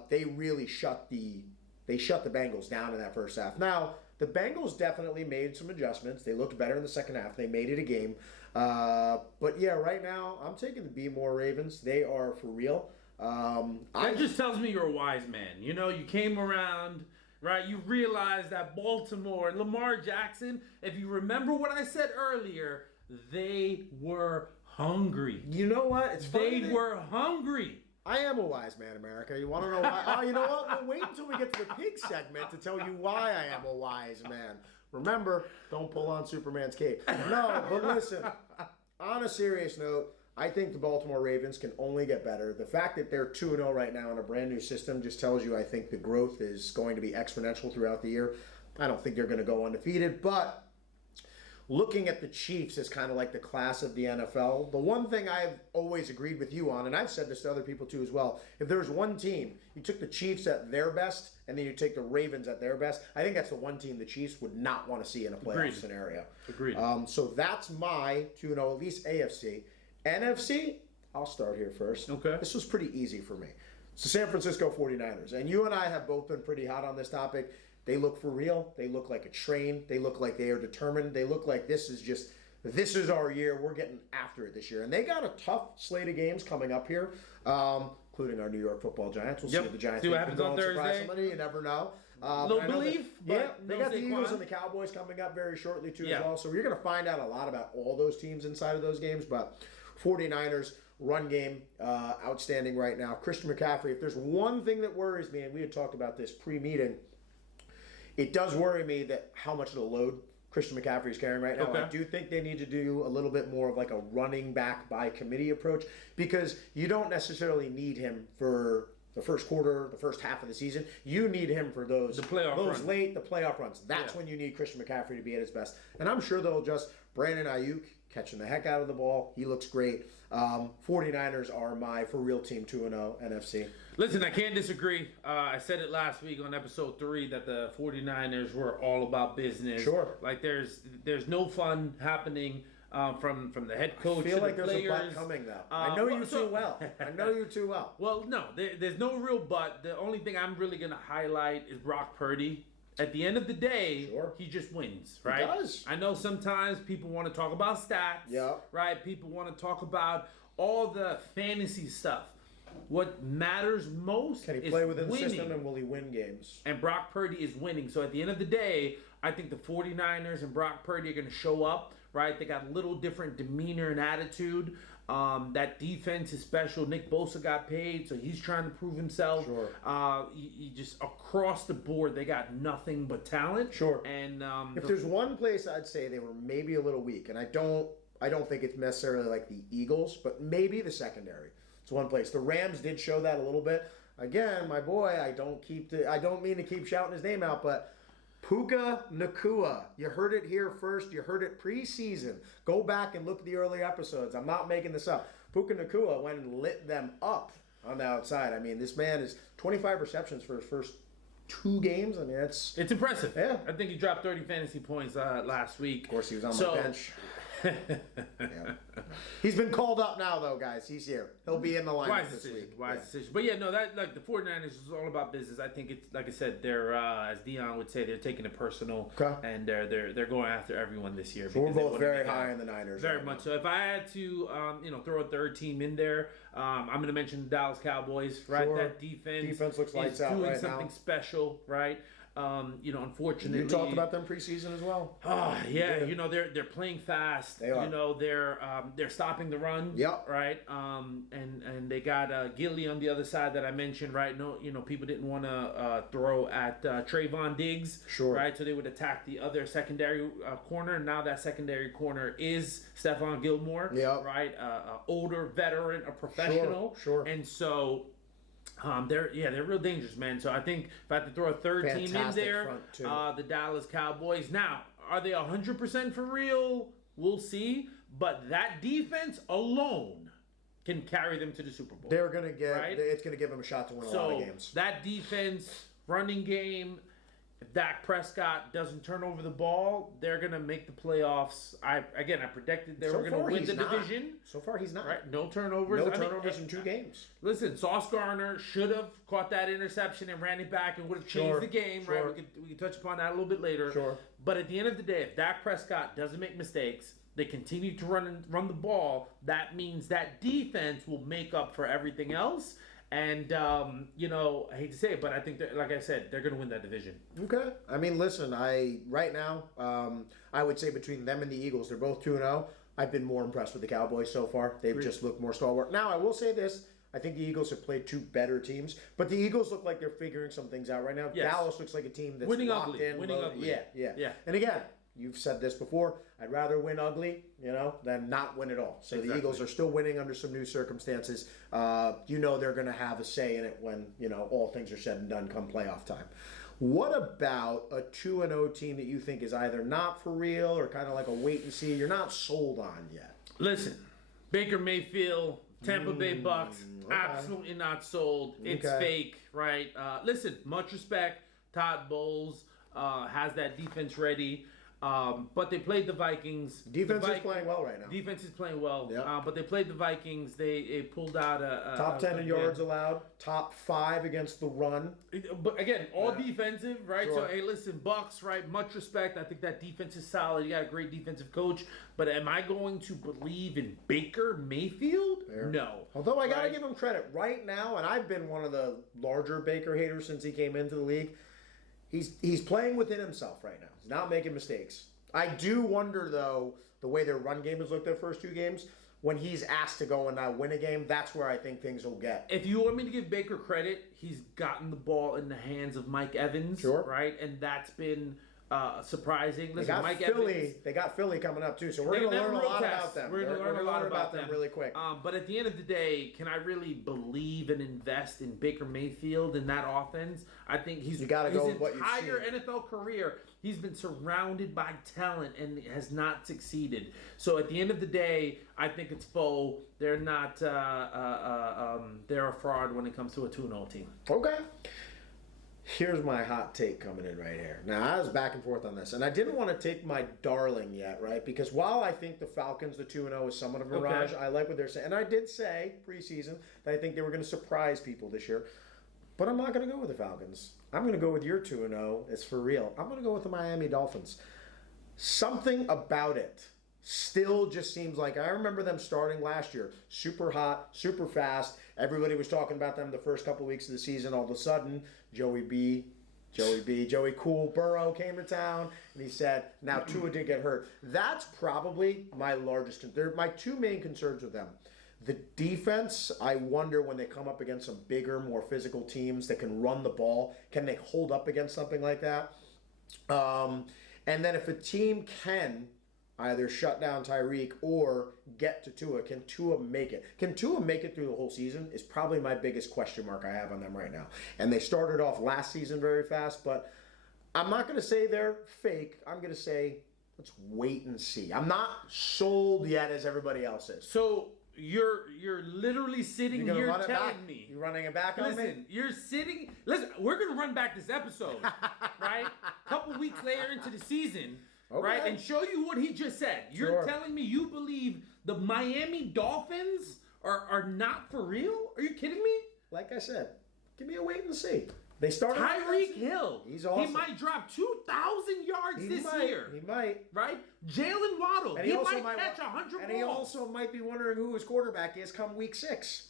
They really shut the Bengals down in that first half. Now, the Bengals definitely made some adjustments. They looked better in the second half. They made it a game. But, yeah, right now, I'm taking the B. Moore Ravens. They are for real. That just tells me you're a wise man. You came around, right? You realize that Baltimore, Lamar Jackson, if you remember what I said earlier, they were hungry. You know what? It's funny. They were hungry. I am a wise man, America. You want to know why? Oh, you know what? We'll wait until we get to the pig segment to tell you why I am a wise man. Remember, don't pull on Superman's cape. No, but listen, on a serious note, I think the Baltimore Ravens can only get better. The fact that they're 2-0 right now in a brand new system just tells you I think the growth is going to be exponential throughout the year. I don't think they're going to go undefeated, but looking at the Chiefs as kind of like the class of the NFL, the one thing I've always agreed with you on, and I've said this to other people too as well, if there's one team, you took the Chiefs at their best, and then you take the Ravens at their best, I think that's the one team the Chiefs would not want to see in a playoff scenario. Agreed. So that's my 2-0, at least AFC. NFC, I'll start here first. Okay. This was pretty easy for me. It's the San Francisco 49ers, and you and I have both been pretty hot on this topic. They look for real. They look like a train. They look like they are determined. They look like this is our year. We're getting after it this year. And they got a tough slate of games coming up here, including our New York Football Giants. We'll see what the Giants see what happens on Thursday. Somebody. You never know. No belief, but they got the Eagles and the Cowboys coming up very shortly too as well. So you're going to find out a lot about all those teams inside of those games. But 49ers run game outstanding right now. Christian McCaffrey, if there's one thing that worries me, and we had talked about this pre-meeting, it does worry me that how much of the load Christian McCaffrey is carrying right now. Okay. I do think they need to do a little bit more of like a running back by committee approach, because you don't necessarily need him for the first quarter, the first half of the season. You need him for the playoff runs. That's when you need Christian McCaffrey to be at his best. And I'm sure they'll adjust. Brandon Ayuk catching the heck out of the ball. He looks great. 49ers are my for real team 2-0 NFC. Listen, I can't disagree. I said it last week on episode 3 that the 49ers were all about business. Sure. Like there's no fun happening from the head coach I feel to like the there's players. a butt coming though. I know you too well. I know you too well. Well, no, there's no real but. The only thing I'm really going to highlight is Brock Purdy. At the end of the day, he just wins, right? He does. I know sometimes people want to talk about stats, right? People want to talk about all the fantasy stuff. What matters most Can he is play within winning. the system, and will he win games? And Brock Purdy is winning. So at the end of the day, I think the 49ers and Brock Purdy are going to show up, right? They got a little different demeanor and attitude. That defense is special. Nick Bosa got paid, so he's trying to prove himself. Sure. You just across the board, they got nothing but talent. Sure. And if there's one place I'd say they were maybe a little weak, and I don't think it's necessarily like the Eagles, but maybe the secondary. It's one place. The Rams did show that a little bit. Again, my boy, I don't mean to keep shouting his name out, but Puka Nacua. You heard it here first. You heard it preseason. Go back and look at the earlier episodes. I'm not making this up. Puka Nacua went and lit them up on the outside. I mean, this man is 25 receptions for his first 2 games. I mean, it's impressive. Yeah. I think he dropped 30 fantasy points last week. Of course, he was on my bench. Yeah. He's been called up now, though, guys. He's here. He'll be in the lineup this week. Wise decision. But yeah, no, that like the 49ers is all about business. I think it's like I said, they're as Dion would say, they're taking it personal, and they're going after everyone this year. So we're both very high in the Niners. Very much so. If I had to, throw a third team in there, I'm going to mention the Dallas Cowboys. Right, Sure. that defense looks lights is out doing right something now. Special, right? Unfortunately, you talked about them preseason as well. Yeah. They're playing fast. They are. They're stopping the run. Yep. Right. And they got Gilly on the other side that I mentioned. Right. No, people didn't want to throw at Trayvon Diggs. Sure. Right. So they would attack the other secondary corner. Now that secondary corner is Stephon Gilmore. Yep. Right. Older veteran, a professional. Sure. And so. They're real dangerous, man. So I think if I had to throw a third team in there, the Dallas Cowboys. Now, are they 100% for real? We'll see. But that defense alone can carry them to the Super Bowl. They're gonna get. Right? It's gonna give them a shot to win a lot of games. That defense, running game. If Dak Prescott doesn't turn over the ball, they're going to make the playoffs. I predicted they were going to win the division. So far, he's not. Right? No turnovers. No turnovers in 2 games. Listen, Sauce Gardner should have caught that interception and ran it back and would have changed the game. Right? We can touch upon that a little bit later. Sure. But at the end of the day, if Dak Prescott doesn't make mistakes, they continue to run the ball, that means that defense will make up for everything else. And, I hate to say it, but I think, like I said, they're going to win that division. Okay. I mean, listen, right now, I would say between them and the Eagles, they're both 2-0. I've been more impressed with the Cowboys so far. They've just looked more stalwart. Now, I will say this. I think the Eagles have played two better teams, but the Eagles look like they're figuring some things out right now. Yes. Dallas looks like a team that's Winning locked ugly. in. Winning ugly. Yeah. And again, you've said this before. I'd rather win ugly, than not win at all. So the Eagles are still winning under some new circumstances. They're going to have a say in it when all things are said and done come playoff time. What about a 2-0 team that you think is either not for real or kind of like a wait and see? You're not sold on yet. Listen, Baker Mayfield, Tampa Bay Bucks, absolutely not sold. It's fake, right? Listen, much respect. Todd Bowles has that defense ready. But they played the Vikings. Defense is playing well right now. Defense is playing well. Yep. But they played the Vikings. They pulled out a top 10 in yards allowed. Top 5 against the run. But again, all defensive, right? Sure. So, hey, listen, Bucks, right? Much respect. I think that defense is solid. You got a great defensive coach. But am I going to believe in Baker Mayfield? Fair. No. Although I got to give him credit right now, and I've been one of the larger Baker haters since he came into the league. He's playing within himself right now. He's not making mistakes. I do wonder, though, the way their run game has looked their first 2 games, when he's asked to go and now win a game, that's where I think things will get. If you want me to give Baker credit, he's gotten the ball in the hands of Mike Evans, right? And that's been surprising. Listen, They got Philly coming up, too, so we're going to learn a lot about them. We're going to learn a lot about them really quick. But at the end of the day, can I really believe and invest in Baker Mayfield in that offense? I think his entire NFL career, he's been surrounded by talent and has not succeeded. So at the end of the day, I think it's faux. They're not. They're a fraud when it comes to a 2-0 team. Okay. Here's my hot take coming in right here. Now, I was back and forth on this, and I didn't want to take my darling yet, right? Because while I think the Falcons, the 2-0, is somewhat of a mirage, I like what they're saying. And I did say preseason that I think they were going to surprise people this year. But I'm not going to go with the Falcons. I'm going to go with your 2-0. It's for real. I'm going to go with the Miami Dolphins. Something about it still just seems like, I remember them starting last year, super hot, super fast. Everybody was talking about them the first couple weeks of the season. All of a sudden, Joey Cool Burrow came to town, and he said, now Tua did get hurt. That's probably my largest concern. They're my 2 main concerns with them. The defense, I wonder when they come up against some bigger, more physical teams that can run the ball, can they hold up against something like that? And then if a team can either shut down Tyreek or get to Tua, can Tua make it? Can Tua make it through the whole season is probably my biggest question mark I have on them right now. And they started off last season very fast, but I'm not going to say they're fake. I'm going to say let's wait and see. I'm not sold yet as everybody else is. So you're literally sitting here telling me. You're running it back on me? Listen, you're sitting. Listen, we're going to run back this episode, right? A couple weeks later into the season. Okay. Right, and show you what he just said. You're telling me you believe the Miami Dolphins are not for real? Are you kidding me? Like I said, give me a wait and see. They started Tyreek Hill. He's awesome. He might drop 2,000 yards year. He might. Right? Jalen Waddle. He might catch 100 balls. And he also might be wondering who his quarterback is come week 6.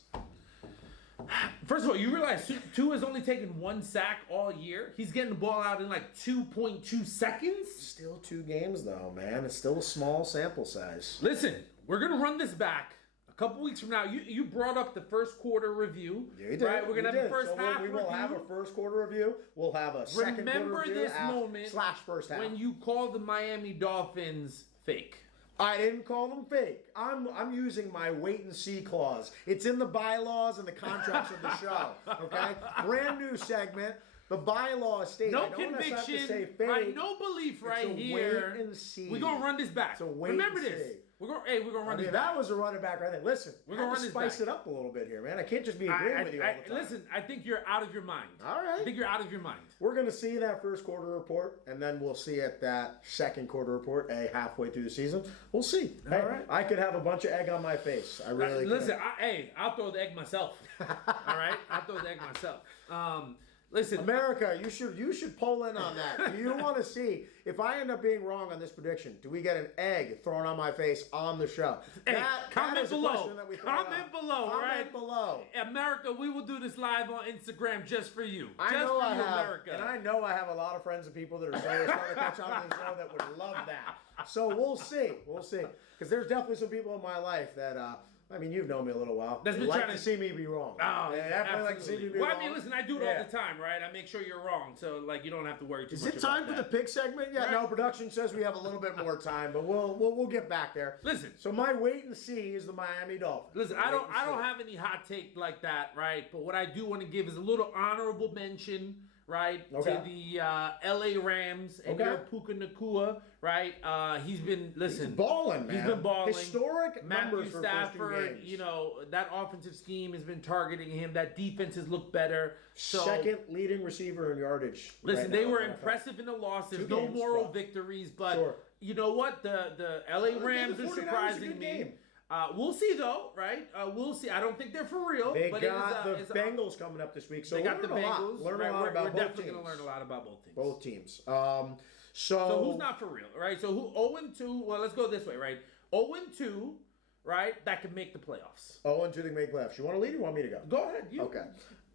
First of all, you realize Tua has only taken 1 sack all year. He's getting the ball out in like 2.2 seconds. Still 2 games, though, man. It's still a small sample size. Listen, we're going to run this back a couple weeks from now. You brought up the first quarter review. Yeah, you did. Right? We're going to have the first half review. We will have a first quarter review. We'll have a second quarter review. Remember this moment / first half. when you called the Miami Dolphins fake. I didn't call them fake. I'm using my wait and see clause. It's in the bylaws and the contracts of the show. Okay? Brand new segment. The bylaws state no I don't conviction, have to say fake. right? No belief right it's a here. Wait and see. We're gonna run this back. It's a wait Remember and this. See. We're gonna run this back. That was a running back right there. Listen, we're gonna run this spice back. it up a little bit here, man. I can't just be agreeing with you all the time. Listen, I think you're out of your mind. All right. I think you're out of your mind. We're going to see that first quarter report, and then we'll see at that second quarter report, halfway through the season. We'll see. All right. I could have a bunch of egg on my face. I really Listen, I'll throw the egg myself. All right? I'll throw the egg myself. Listen, America, you should poll in on that. Do you want to see if I end up being wrong on this prediction? Do we get an egg thrown on my face on the show? Hey, comment below. Comment below. America, we will do this live on Instagram just for you. I just know for I you, have, America. and I know I have a lot of friends and people that are so starting to catch on to the show that would love that. So we'll see, because there's definitely some people in my life that. I mean, you've known me a little while. That's been like trying to see me be wrong. Oh, they definitely like to see me be wrong. I mean, listen, I do it all the time, right? I make sure you're wrong, so like you don't have to worry too much. Is it time for the pick segment? Yeah, right. No. Production says we have a little bit more time, but we'll get back there. Listen. So my wait and see is the Miami Dolphins. Listen, I don't have any hot take like that, right? But what I do want to give is a little honorable mention. Right, to the L.A. Rams and your Puka Nacua, right? He's been, He's balling, man. He's been balling. Historic numbers for Stafford, first 2 games. you know, that offensive scheme has been targeting him. That defense has looked better. So, second leading receiver in yardage. Listen, they were impressive in the loss. There's no moral victories, but you know what? The L.A. Rams are surprising me. We'll see though, right? We'll see. I don't think they're for real. They got the Bengals coming up this week, so they got the Bengals. Learn a lot about both teams. We're definitely going to learn a lot about both teams. Both teams. So who's not for real, right? So who 0-2? Well, let's go this way, right? 0-2, right? That could make the playoffs. 0-2, they can make playoffs. You want to lead or you want me to go? Go ahead. Okay.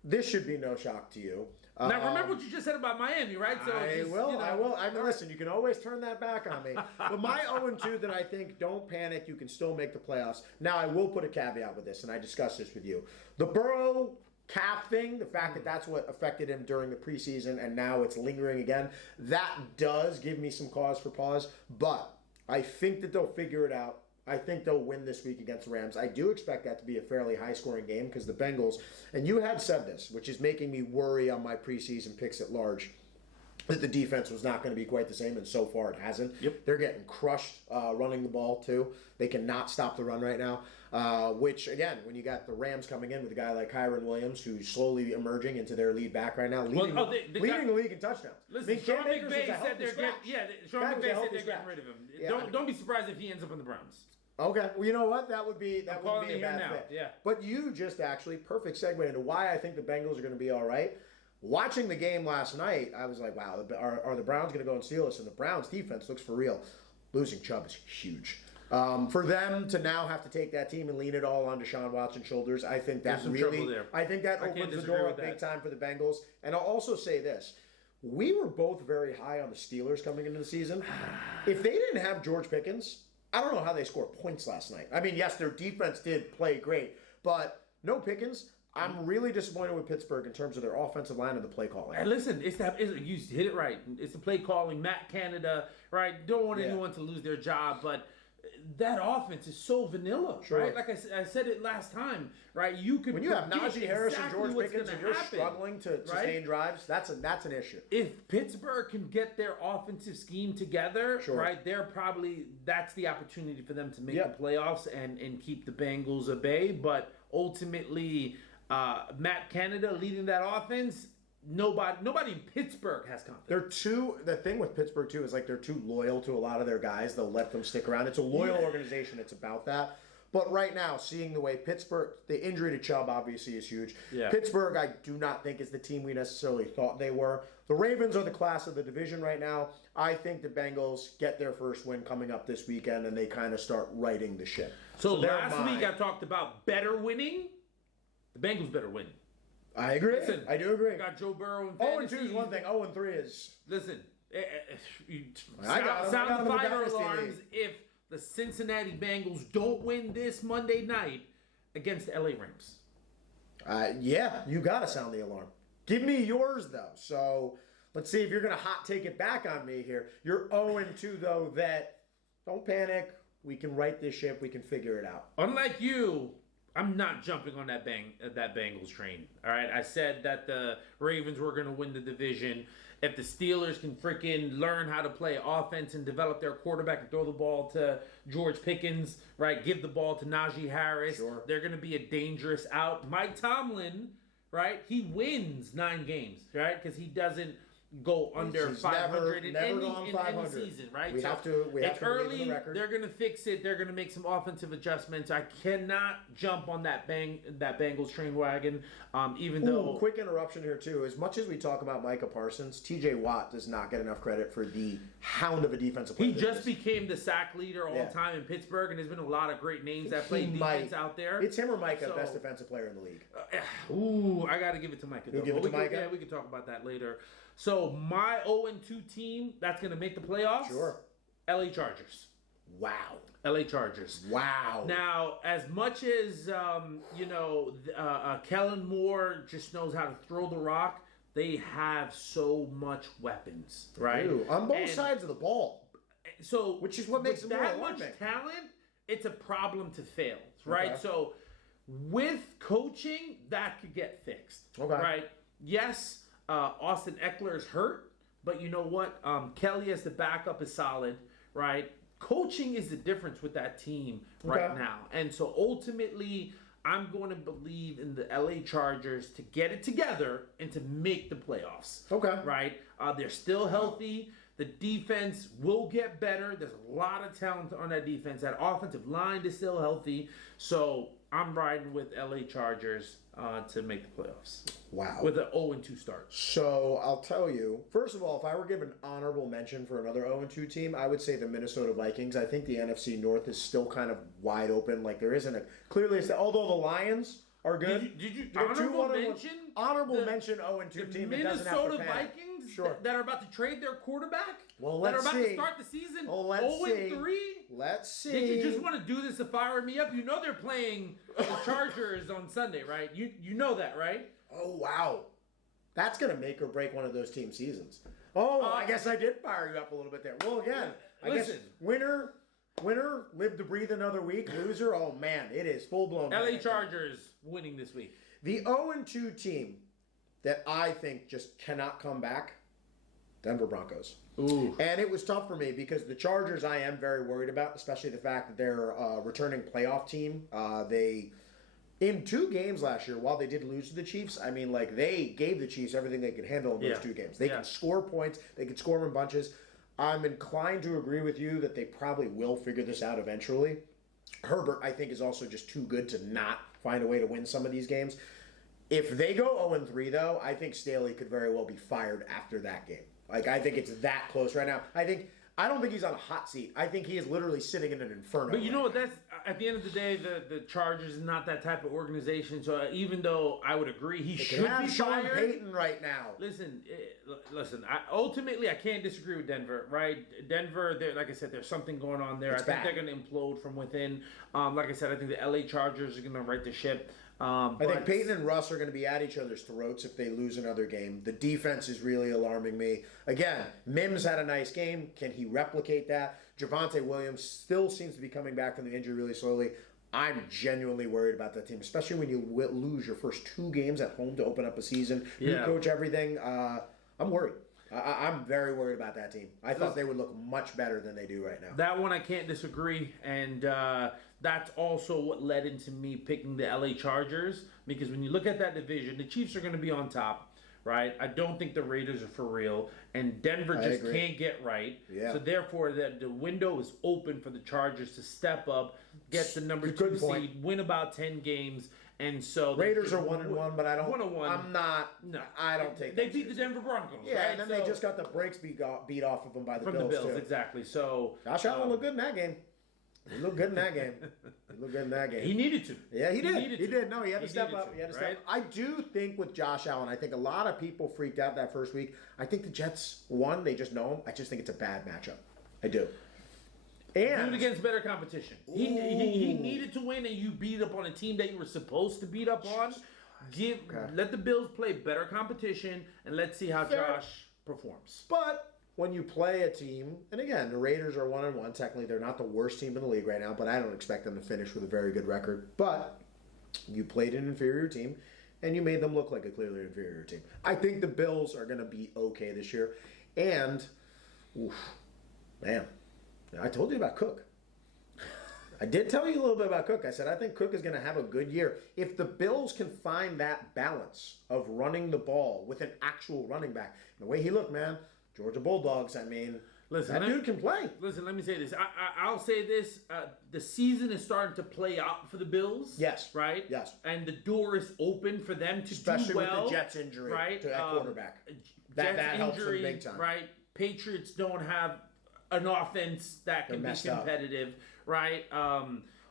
This should be no shock to you. Now remember what you just said about Miami, right? So I will. I mean, listen, you can always turn that back on me. But my 0-2 that I think, don't panic, you can still make the playoffs. Now, I will put a caveat with this, and I discussed this with you. The Burrow calf thing, the fact that that's what affected him during the preseason, and now it's lingering again, that does give me some cause for pause. But I think that they'll figure it out. I think they'll win this week against the Rams. I do expect that to be a fairly high-scoring game because the Bengals, and you had said this, which is making me worry on my preseason picks at large, that the defense was not going to be quite the same, and so far it hasn't. Yep. They're getting crushed running the ball, too. They cannot stop the run right now, which, again, when you got the Rams coming in with a guy like Kyron Williams, who's slowly emerging into their lead back right now, leading the league in touchdowns. Listen, Sean McVay said they're getting rid of him. Yeah, don't be surprised if he ends up in the Browns. Okay, well, you know what? That would be a bad fit. Yeah. But you just actually perfect segue into why I think the Bengals are going to be all right. Watching the game last night, I was like, wow, are the Browns going to go and steal us? And the Browns defense looks for real. Losing Chubb is huge. For them to now have to take that team and lean it all on Deshaun Watson's shoulders, I think that opens the door up big time for the Bengals. And I'll also say this. We were both very high on the Steelers coming into the season. If they didn't have George Pickens, I don't know how they scored points last night. I mean, yes, their defense did play great, but no Pickens. I'm really disappointed with Pittsburgh in terms of their offensive line and the play calling. And listen, you hit it right. It's the play calling. Matt Canada, right? Don't want anyone to lose their job, but that offense is so vanilla, right? Like I said it last time, right? When you have Najee Harris and George Pickens and you're struggling to sustain drives, that's an issue. If Pittsburgh can get their offensive scheme together, right, that's the opportunity for them to make the playoffs and keep the Bengals at bay. But ultimately, Matt Canada leading that offense, nobody in Pittsburgh has confidence. The thing with Pittsburgh too is like they're too loyal to a lot of their guys. They'll let them stick around. It's a loyal organization. It's about that. But right now, seeing the way Pittsburgh, the injury to Chubb obviously is huge. Yeah. Pittsburgh, I do not think is the team we necessarily thought they were. The Ravens are the class of the division right now. I think the Bengals get their first win coming up this weekend, and they kind of start righting the ship. So last week I talked about better winning. The Bengals better win. I agree. Listen, I do agree. I got Joe Burrow in fantasy. 0-2 is one thing. 0-3 is... Listen, sound the fire alarms if the Cincinnati Bengals don't win this Monday night against the LA Rams. Yeah, you got to sound the alarm. Give me yours, though. So let's see if you're going to hot take it back on me here. You're 0-2, though, that don't panic. We can right this ship. We can figure it out. Unlike you, I'm not jumping on that Bengals train. All right, I said that the Ravens were going to win the division. If the Steelers can freaking learn how to play offense and develop their quarterback and throw the ball to George Pickens, right, give the ball to Najee Harris, they're going to be a dangerous out. Mike Tomlin, right, he wins 9 games, right, because he doesn't go under He's 500 never in gone any 500. season, right? We have to it's believe in early. the record. They're going to fix it. They're going to make some offensive adjustments. I cannot jump on that Bengals train wagon, even though... Quick interruption here, too. As much as we talk about Micah Parsons, T.J. Watt does not get enough credit for the hound of a defensive player. He just became the sack leader all time in Pittsburgh, and there's been a lot of great names that play defense out there. It's him or Micah, best defensive player in the league. I got to give it to Micah. You'll give it to Micah? Yeah, we can talk about that later. So my 0-2 team that's going to make the playoffs. Sure. LA Chargers. Wow. LA Chargers. Wow. Now, as much as Kellen Moore just knows how to throw the rock, they have so much weapons, right? On both sides of the ball. So, which is what makes with them that more much alarming. talent, it's a problem to fail, right? Okay. So, with coaching, that could get fixed, Okay. right? Yes, Austin Eckler is hurt, but you know what? Kelly as the backup is solid, right? Coaching is the difference with that team right now, and so ultimately, I'm going to believe in the LA Chargers to get it together and to make the playoffs. Okay. Right? They're still healthy. The defense will get better. There's a lot of talent on that defense. That offensive line is still healthy. So I'm riding with LA Chargers to make the playoffs. Wow. With an 0-2 start. So I'll tell you, first of all, if I were given honorable mention for another 0-2 team, I would say the Minnesota Vikings. I think the NFC North is still kind of wide open. Like there isn't a clearly, although the Lions are good. Did you They're honorable mention? Honorable mention 0-2 team. Minnesota Vikings that are about to trade their quarterback? Well, that let's are about see. to start the season 0-3? 0-3? Let's see. Did you just want to do this to fire me up? You know they're playing the Chargers on Sunday, right? You know that, right? Oh, wow. That's going to make or break one of those team seasons. Oh, I guess I did fire you up a little bit there. Well, again, I guess winner, live to breathe another week. Loser, oh man, it is full-blown. LA Chargers winning this week. The 0-2 team that I think just cannot come back, Denver Broncos. Ooh. And it was tough for me because the Chargers I am very worried about, especially the fact that they're a returning playoff team. They, in 2 games last year, while they did lose to the Chiefs, I mean, like, they gave the Chiefs everything they could handle in those 2 games. They can score points. They can score them in bunches. I'm inclined to agree with you that they probably will figure this out eventually. Herbert, I think, is also just too good to not find a way to win some of these games. If they go 0-3, though, I think Staley could very well be fired after that game. Like, I think it's that close right now. I don't think he's on a hot seat. I think he is literally sitting in an inferno. But you know what? That's at the end of the day, the Chargers is not that type of organization. So even though I would agree he should be Sean fired, Payton right now. Listen. Ultimately, I can't disagree with Denver. Right? Denver, like I said, there's something going on there. I think they're going to implode from within. Like I said, I think the LA Chargers are going to right the ship. I think Peyton and Russ are going to be at each other's throats if they lose another game. The defense is really alarming me. Again, Mims had a nice game. Can he replicate that? Javonte Williams still seems to be coming back from the injury really slowly. I'm genuinely worried about that team, especially when you lose your first 2 games at home to open up a season. You coach everything. I'm worried. I'm very worried about that team. I thought they would look much better than they do right now. That one I can't disagree, and that's also what led into me picking the LA Chargers, because when you look at that division, the Chiefs are going to be on top, right? I don't think the Raiders are for real, and Denver just can't get right. Yeah. So therefore, the window is open for the Chargers to step up, get the number 2 seed, win about 10 games. And so Raiders are 1-1, but I don't. 1-1. I'm not. No, I don't take. They beat the Denver Broncos. Yeah, right? and then they just got the brakes beat off of them by the Bills. From the Bills, too. exactly. So Josh Allen looked good in that game. He looked good in that game. He needed to. Yeah, he did. He did. No, he had to step up. He had to step up. I do think with Josh Allen, I think a lot of people freaked out that first week. I think the Jets won. They just know him. I just think it's a bad matchup. I do. And do it against better competition. He needed to win, and you beat up on a team that you were supposed to beat up on. Let the Bills play better competition, and let's see how Josh performs. But when you play a team, and again, the Raiders are 1-1. Technically, they're not the worst team in the league right now, but I don't expect them to finish with a very good record. But you played an inferior team, and you made them look like a clearly inferior team. I think the Bills are going to be okay this year. And, man, I told you about Cook. I did tell you a little bit about Cook. I said I think Cook is going to have a good year. If the Bills can find that balance of running the ball with an actual running back, the way he looked, man, Georgia Bulldogs, I mean, Listen, that dude can play. Listen, let me say this. I'll say this. The season is starting to play out for the Bills. Yes. Right? Yes. And the door is open for them to Especially do well. with the Jets injury right? to at quarterback. That helps them big time. Right? Patriots don't have an offense that can be competitive. Right?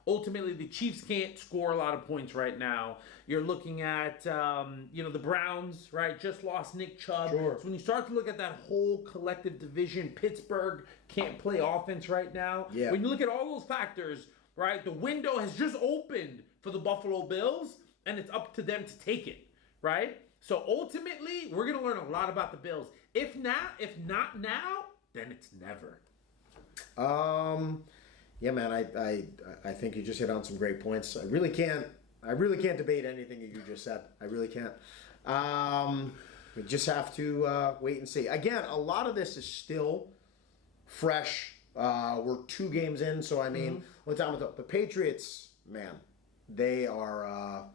Ultimately, the Chiefs can't score a lot of points right now. You're looking at, the Browns, right? Just lost Nick Chubb. Sure. So when you start to look at that whole collective division, Pittsburgh can't play offense right now. Yeah. When you look at all those factors, right, the window has just opened for the Buffalo Bills, and it's up to them to take it, right? So ultimately, we're going to learn a lot about the Bills. If not now, then it's never. Yeah, man, I think you just hit on some great points. I really can't debate anything that you just said. I really can't. We just have to wait and see. Again, a lot of this is still fresh. We're 2 games in, so I mean, let's talk about the Patriots. Man, they're a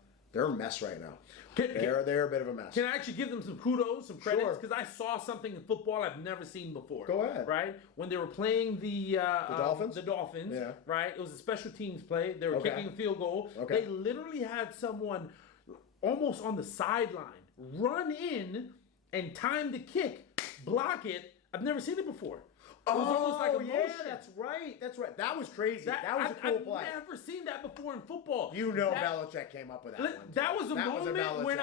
mess right now. They're a bit of a mess. Can I actually give them some kudos, some credits? Sure. Because I saw something in football I've never seen before. Go ahead. Right? When they were playing the Dolphins? The Dolphins, Yeah. right? It was a special teams play. They were kicking a field goal. Okay. They literally had someone almost on the sideline run in and time the kick, block it. I've never seen it before. It was almost like a motion. Yeah, that's right. That was crazy. That was a cool play. I've never seen that before in football. Belichick came up with that one. That was a moment when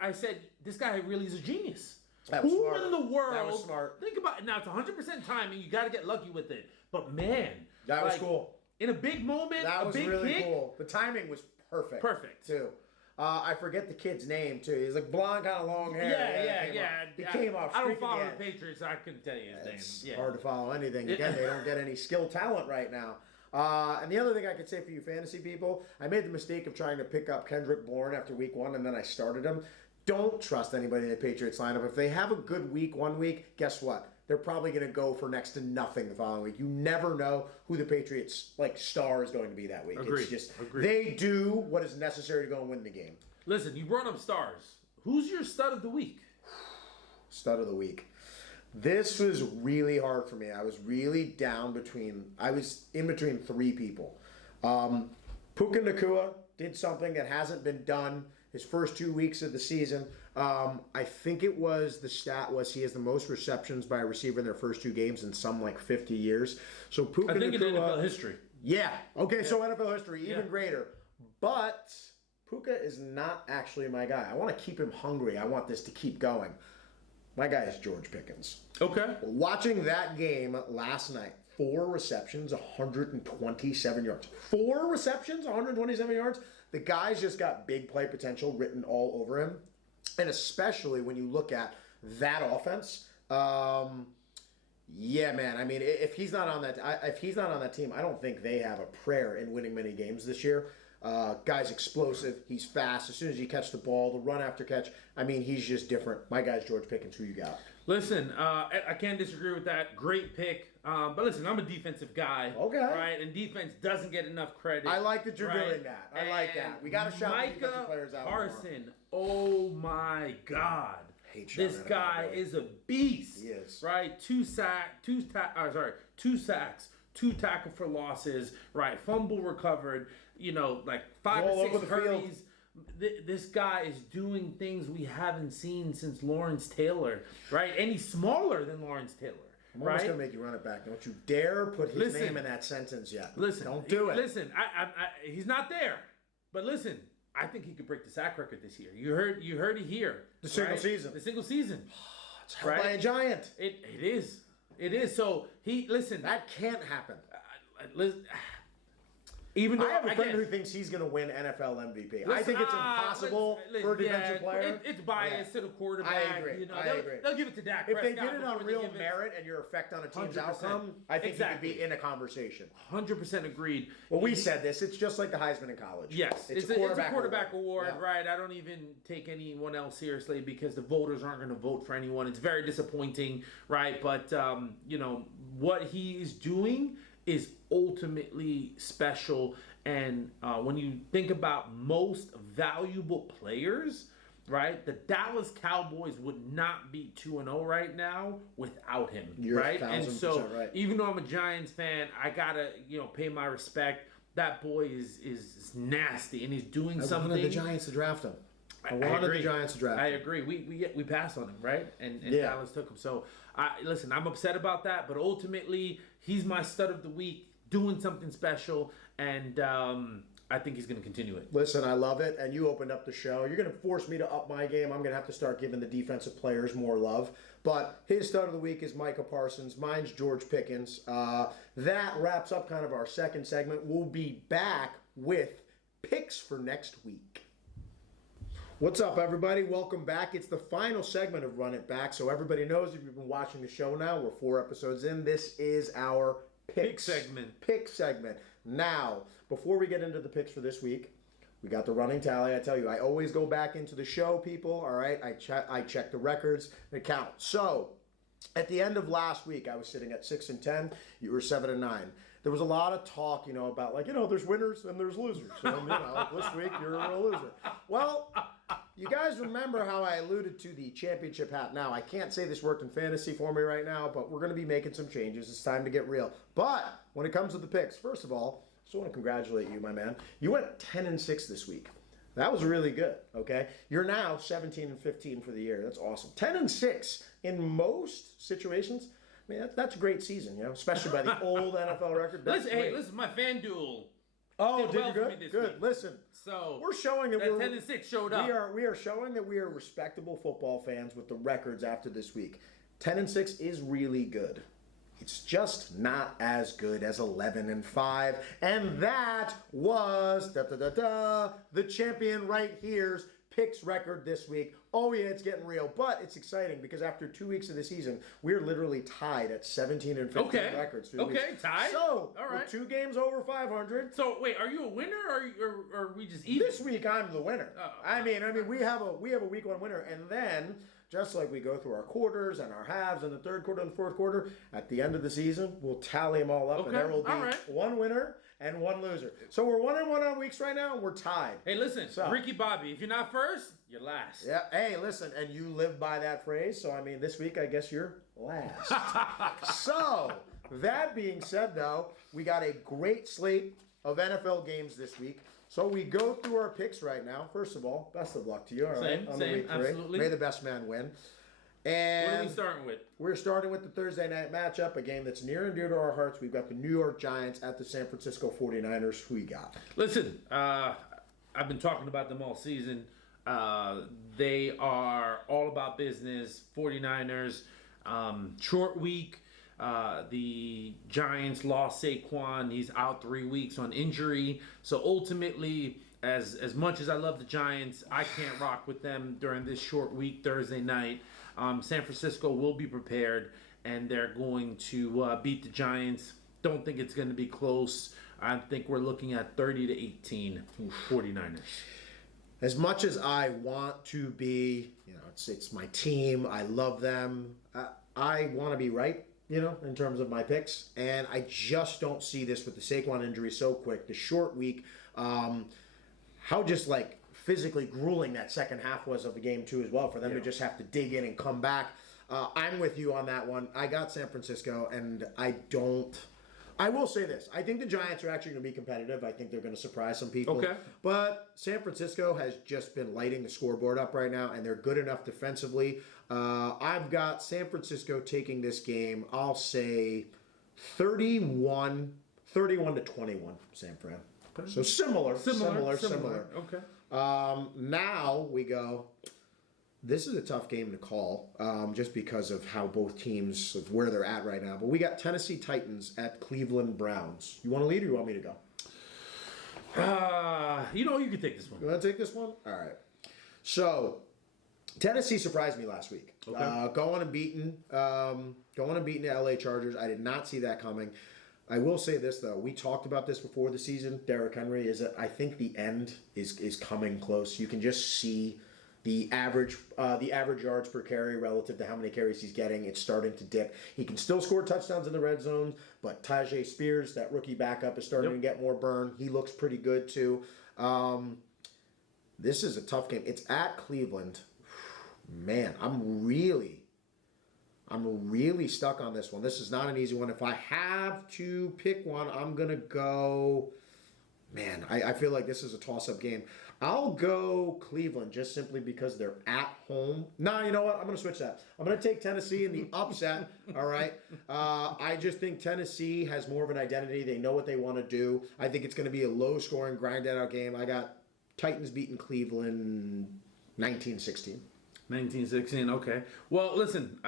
I said, this guy really is a genius. Who in the world? That was smart. Think about it. Now, it's 100% timing. You got to get lucky with it. But, man. That was cool. In a big moment, that was big really kick, cool. The timing was perfect. Perfect. Too. I forget the kid's name, too. He's like blonde, kind of long hair. He came off. I don't follow the Patriots. I couldn't tell you his name. It's hard to follow anything. Again, they don't get any skill talent right now. And the other thing I could say for you fantasy people, I made the mistake of trying to pick up Kendrick Bourne after week 1, and then I started him. Don't trust anybody in the Patriots lineup. If they have a good week, 1 week, guess what? They're probably going to go for next to nothing the following week. You never know who the Patriots star is going to be that week. Agreed. It's just they do what is necessary to go and win the game. Listen, you brought up stars. Who's your stud of the week? Stud of the week. This was really hard for me. I was really I was in between 3 people. Puka Nacua did something that hasn't been done his first 2 weeks of the season. I think the stat was he has the most receptions by a receiver in their first 2 games in some 50 years. So Puka Nacua. I think in NFL history. Yeah. Okay, so NFL history, even greater. But Puka is not actually my guy. I want to keep him hungry. I want this to keep going. My guy is George Pickens. Okay. Watching that game last night, 4 receptions, 127 yards. 4 receptions, 127 yards. The guy's just got big play potential written all over him. And especially when you look at that offense, yeah, man. I mean, if he's not on that team, I don't think they have a prayer in winning many games this year. Guy's explosive. He's fast. As soon as you catch the ball, the run after catch, I mean, he's just different. My guy's George Pickens. Who you got? Listen, I can't disagree with that. Great pick. But listen, I'm a defensive guy. Okay. Right? And defense doesn't get enough credit. I like that you're doing that. I like that. We got to shout the defensive players out. Carson. Oh, my God. This guy is a beast. He is. Right? 2 sacks, 2 tackle for losses, right? Fumble recovered, 5 or 6 hurries. This guy is doing things we haven't seen since Lawrence Taylor, right? And he's smaller than Lawrence Taylor. I'm almost going to make you run it back. Don't you dare put his name in that sentence yet. Don't do it. Listen, he's not there. But listen, I think he could break the sack record this year. You heard it here. The single season. The single season. It's held by a giant. It is. It is. So that can't happen. Even though I have a friend who thinks he's going to win NFL MVP. I think it's impossible for a defensive player. It's biased to the quarterback. I agree. They'll give it to Dak. If they did it on real merit and your effect on a team's 100%. Outcome, I think you could be in a conversation. 100% agreed. Well, we said this. It's just like the Heisman in college. Yes. It's a quarterback award, right? I don't even take anyone else seriously because the voters aren't going to vote for anyone. It's very disappointing, right? But, what he is doing is ultimately special. And when you think about most valuable players, right, the Dallas Cowboys would not be 2-0 right now without him. You're right? And 1,000% so, right. even though I'm a Giants fan, I gotta pay my respect. That boy is nasty, and he's doing something. I wanted the Giants to draft him. I wanted the Giants to draft him. I agree. We passed on him, right? And Dallas took him. So, listen, I'm upset about that, but ultimately, he's my stud of the week, doing something special, and I think he's going to continue it. Listen, I love it, and you opened up the show. You're going to force me to up my game. I'm going to have to start giving the defensive players more love. But his stud of the week is Micah Parsons. Mine's George Pickens. That wraps up kind of our second segment. We'll be back with picks for next week. What's up, everybody? Welcome back. It's the final segment of Run It Back. So everybody knows, if you've been watching the show now, we're 4 episodes in. This is our Pick segment. Pick segment. Now, before we get into the picks for this week, we got the running tally. I tell you, I always go back into the show, people. All right, I check the records, they count. So, at the end of last week, I was sitting at 6-10. You were 7-9. There was a lot of talk, about there's winners and there's losers. So, this week you're a loser. Well, you guys remember how I alluded to the championship hat. Now, I can't say this worked in fantasy for me right now, but we're going to be making some changes. It's time to get real. But when it comes to the picks, first of all, I just want to congratulate you, my man. You went 10-6 this week. That was really good, okay? You're now 17-15 for the year. That's awesome. 10-6 in most situations. I mean, that's a great season, especially by the old NFL record. Listen, my FanDuel. Oh, did you good? Good. Week. Listen, so we're showing that we're 10-6 showed up. We are showing that we are respectable football fans with the records after this week. 10-6 is really good. It's just not as good as 11-5, and that was the champion right here's picks record this week. Oh yeah, it's getting real, but it's exciting because after 2 weeks of the season, we're literally tied at 17-15 records. Tied. So all right, we're 2 games over 500. So wait, are you a winner or are we just even? This week I'm the winner. I mean, we have a week 1 winner, and then, just like we go through our quarters and our halves and the third quarter and the fourth quarter, at the end of the season, we'll tally them all up, and there will be 1 winner and 1 loser. So we're 1-1 on weeks right now, and we're tied. Hey, listen, Ricky Bobby, if you're not first, you're last. Yeah, hey, listen, and you live by that phrase, so I mean, this week I guess you're last. So, that being said, though, we got a great slate of NFL games this week. So we go through our picks right now. First of all, best of luck to you. All right, on the week 3. Absolutely. May the best man win. And what are we starting with? We're starting with the Thursday night matchup, a game that's near and dear to our hearts. We've got the New York Giants at the San Francisco 49ers. Who you got? Listen, I've been talking about them all season. They are all about business. 49ers, short week. The Giants lost Saquon. He's out 3 weeks on injury. So ultimately, as much as I love the Giants, I can't rock with them during this short week Thursday night. San Francisco will be prepared, and they're going to beat the Giants. Don't think it's going to be close. I think we're looking at 30-18 49ers. As much as I want to be, it's my team. I love them. I want to be right, in terms of my picks. And I just don't see this with the Saquon injury so quick. The short week, how just physically grueling that second half was of the game too as well, for them to just have to dig in and come back. I'm with you on that one. I got San Francisco, and I will say this. I think the Giants are actually going to be competitive. I think they're going to surprise some people. Okay. But San Francisco has just been lighting the scoreboard up right now, and they're good enough defensively. I've got San Francisco taking this game, I'll say 31-21, San Fran. Okay. So similar. Okay. Now we go. This is a tough game to call, just because of how both teams, of where they're at right now. But we got Tennessee Titans at Cleveland Browns. You want to lead, or you want me to go? You can take this one. You want to take this one? All right. So, Tennessee surprised me last week. Okay. Going and beating the LA Chargers. I did not see that coming. I will say this, though. We talked about this before the season. Derrick Henry I think the end is coming close. You can just see The average yards per carry relative to how many carries he's getting, it's starting to dip. He can still score touchdowns in the red zone, but Tajay Spears, that rookie backup, is starting to get more burn. He looks pretty good too. This is a tough game. It's at Cleveland. Man, I'm really stuck on this one. This is not an easy one. If I have to pick one, I'm going to go... Man, I feel like this is a toss-up game. I'll go Cleveland just simply because they're at home. No, you know what? I'm going to switch that. I'm going to take Tennessee in the upset, all right? I just think Tennessee has more of an identity. They know what they want to do. I think it's going to be a low-scoring, grinded-out game. I got Titans beating Cleveland 19-16. 1916, okay. Well, listen,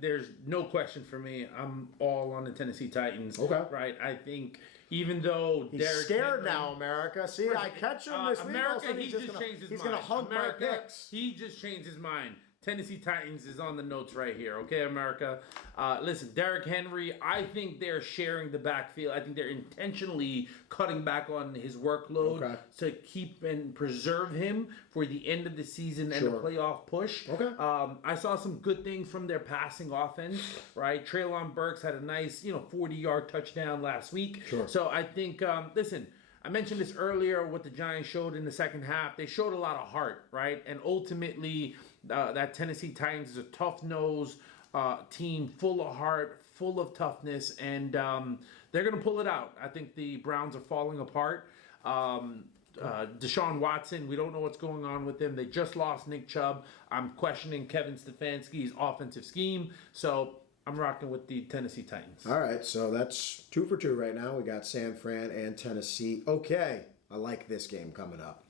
there's no question for me. I'm all on the Tennessee Titans. Okay. Right? I think even though he's Derrick scared Henry, now, America. See, I catch him this week. America, he just changed his mind. He's going to hug my picks. He just changed his mind. Tennessee Titans is on the notes right here, okay, America? Listen, Derrick Henry, I think they're sharing the backfield. I think they're intentionally cutting back on his workload to keep and preserve him for the end of the season and the playoff push. Okay. I saw some good things from their passing offense, right? Treylon Burks had a nice, 40-yard touchdown last week. Sure. So I think, listen, I mentioned this earlier, what the Giants showed in the second half. They showed a lot of heart, right? And ultimately, that Tennessee Titans is a tough-nosed team, full of heart, full of toughness, and they're going to pull it out. I think the Browns are falling apart. Deshaun Watson, we don't know what's going on with him. They just lost Nick Chubb. I'm questioning Kevin Stefanski's offensive scheme, so I'm rocking with the Tennessee Titans. All right, so that's 2 for 2 right now. We got San Fran and Tennessee. Okay, I like this game coming up.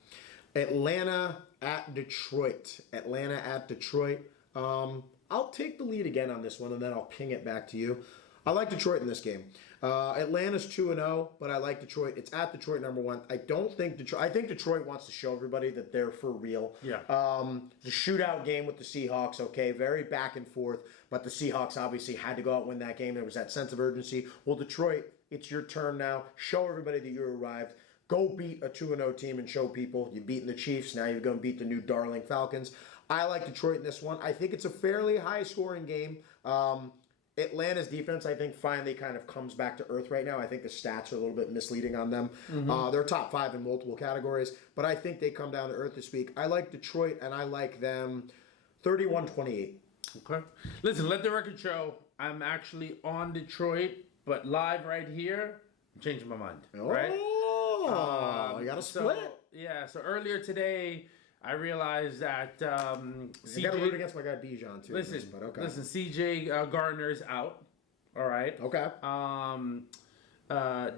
Atlanta at Detroit. I'll take the lead again on this one, and then I'll ping it back to you. I like Detroit in this game. Atlanta's 2-0, but I like Detroit. It's at Detroit, number 1. I think Detroit wants to show everybody that they're for real. Yeah. The shootout game with the Seahawks, okay, very back and forth, but the Seahawks obviously had to go out and win that game. There was that sense of urgency. Well, Detroit, it's your turn now. Show everybody that you arrived. Go beat a 2-0 team and show people you've beaten the Chiefs. Now you're going to beat the new darling Falcons. I like Detroit in this one. I think it's a fairly high-scoring game. Atlanta's defense, I think, finally kind of comes back to earth right now. I think the stats are a little bit misleading on them. Mm-hmm. They're top 5 in multiple categories, but I think they come down to earth this week. I like Detroit, and I like them 31-28. Okay. Listen, let the record show I'm actually on Detroit, but live right here, I'm changing my mind. Right? You got to split. So earlier today, I realized that CJ... I got to root against my guy Bijan, too. Listen, but okay. Listen, CJ Gardner is out. All right. Okay.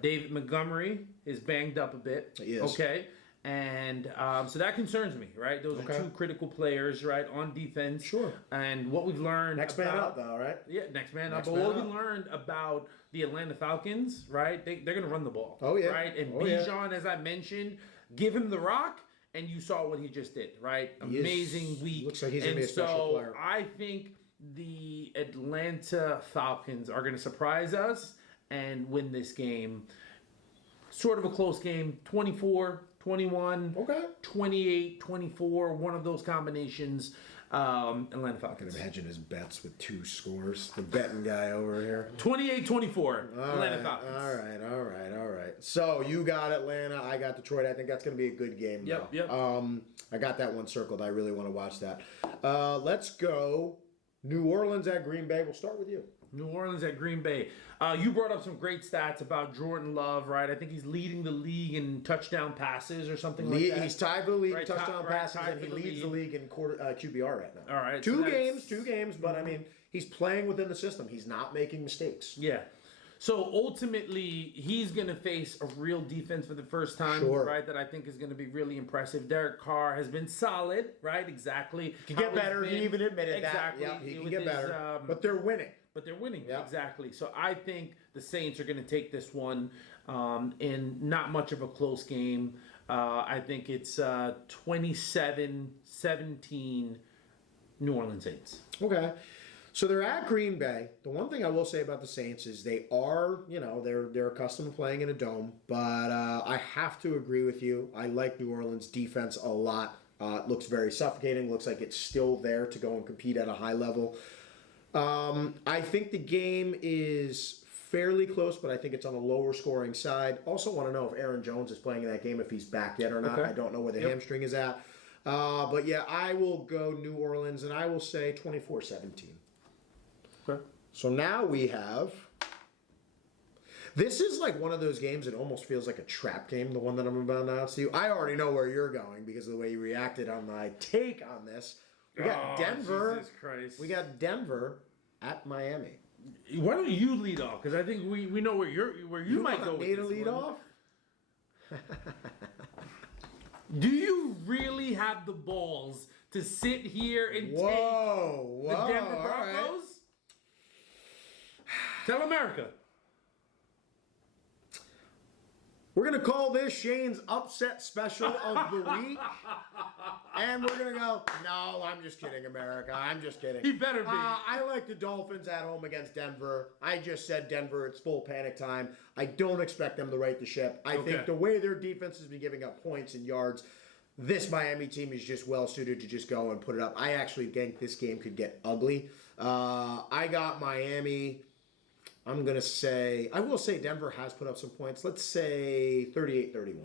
David Montgomery is banged up a bit. He is. Okay. And so that concerns me, right? Those are 2 critical players, right, on defense. Sure. And what we've learned... Next man up, though, right? Yeah, next man up. But what we learned about the Atlanta Falcons, right, they're going to run the ball. Oh, yeah. Right? And Bijan, as I mentioned, give him the rock, and you saw what he just did, right? Amazing week. Looks like he's going to be a special player. I think the Atlanta Falcons are going to surprise us and win this game. Sort of a close game, 24-21, 28-24, one of those combinations. Atlanta Falcons. I can imagine his bets with 2 scores. The betting guy over here. 28-24, Atlanta Falcons. All right. So you got Atlanta, I got Detroit. I think that's going to be a good game. Yep. I got that one circled. I really want to watch that. Let's go New Orleans at Green Bay. We'll start with you. New Orleans at Green Bay. You brought up some great stats about Jordan Love, right? I think he's leading the league in touchdown passes or something like that. He's tied for the league in Right, touchdown passes, and he the leads the league in QBR right now. All right. Two games, but I mean, he's playing within the system. He's not making mistakes. Yeah. So ultimately, he's going to face a real defense for the first time, right? That I think is going to be really impressive. Derek Carr has been solid, right? Exactly. He can get better. He even admitted that. Yeah, he can get better. But they're winning. Exactly. So I think the Saints are going to take this one in not much of a close game. I think it's 27-17 New Orleans Saints. Okay. So they're at Green Bay. The one thing I will say about the Saints is they are, they're accustomed to playing in a dome. But I have to agree with you. I like New Orleans defense a lot. It looks very suffocating. Looks like it's still there to go and compete at a high level. I think the game is fairly close, but I think it's on the lower scoring side. Also want to know if Aaron Jones is playing in that game, if he's back yet or not. Okay. I don't know where the hamstring is at. But yeah, I will go New Orleans, and I will say 24-17. Okay. So now we have... This is like one of those games that almost feels like a trap game, the one that I'm about to announce to you. I already know where you're going because of the way you reacted on my take on this. We got Denver. Jesus Christ. We got Denver at Miami. Why don't you lead off? Because I think we know where you might go. Want me to lead off? Do you really have the balls to sit here and take the Denver Broncos? Right. Tell America. We're going to call this Shane's upset special of the week. And we're going to go, no, I'm just kidding, America. I'm just kidding. He better be. I like the Dolphins at home against Denver. I just said Denver, it's full panic time. I don't expect them to right the ship. I think the way their defense has been giving up points and yards, this Miami team is just well suited to just go and put it up. I actually think this game could get ugly. I got Miami. I'm going to say, I will say Denver has put up some points. Let's say 38-31.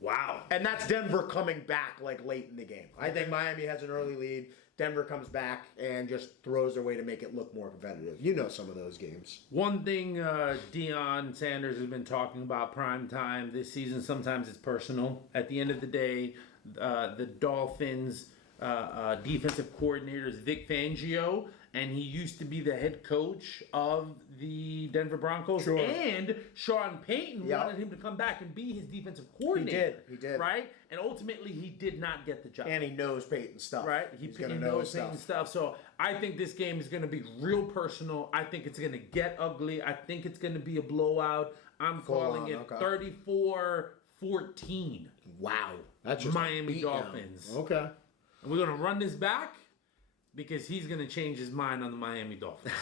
Wow. And that's Denver coming back like late in the game. I think Miami has an early lead. Denver comes back and just throws their way to make it look more competitive. You know some of those games. One thing Deion Sanders has been talking about prime time this season, sometimes it's personal. At the end of the day, the Dolphins defensive coordinator is Vic Fangio, and he used to be the head coach of the Denver Broncos. Sure. And Sean Payton wanted him to come back and be his defensive coordinator. He did. Right? And ultimately, he did not get the job. And he knows Peyton's stuff. Right? He's He going to know his Peyton's stuff. So I think this game is going to be real personal. I think it's going to get ugly. I think it's going to be a blowout. I'm calling it 34-14. Wow. That's just Miami Dolphins. Okay. And we're going to run this back because he's going to change his mind on the Miami Dolphins.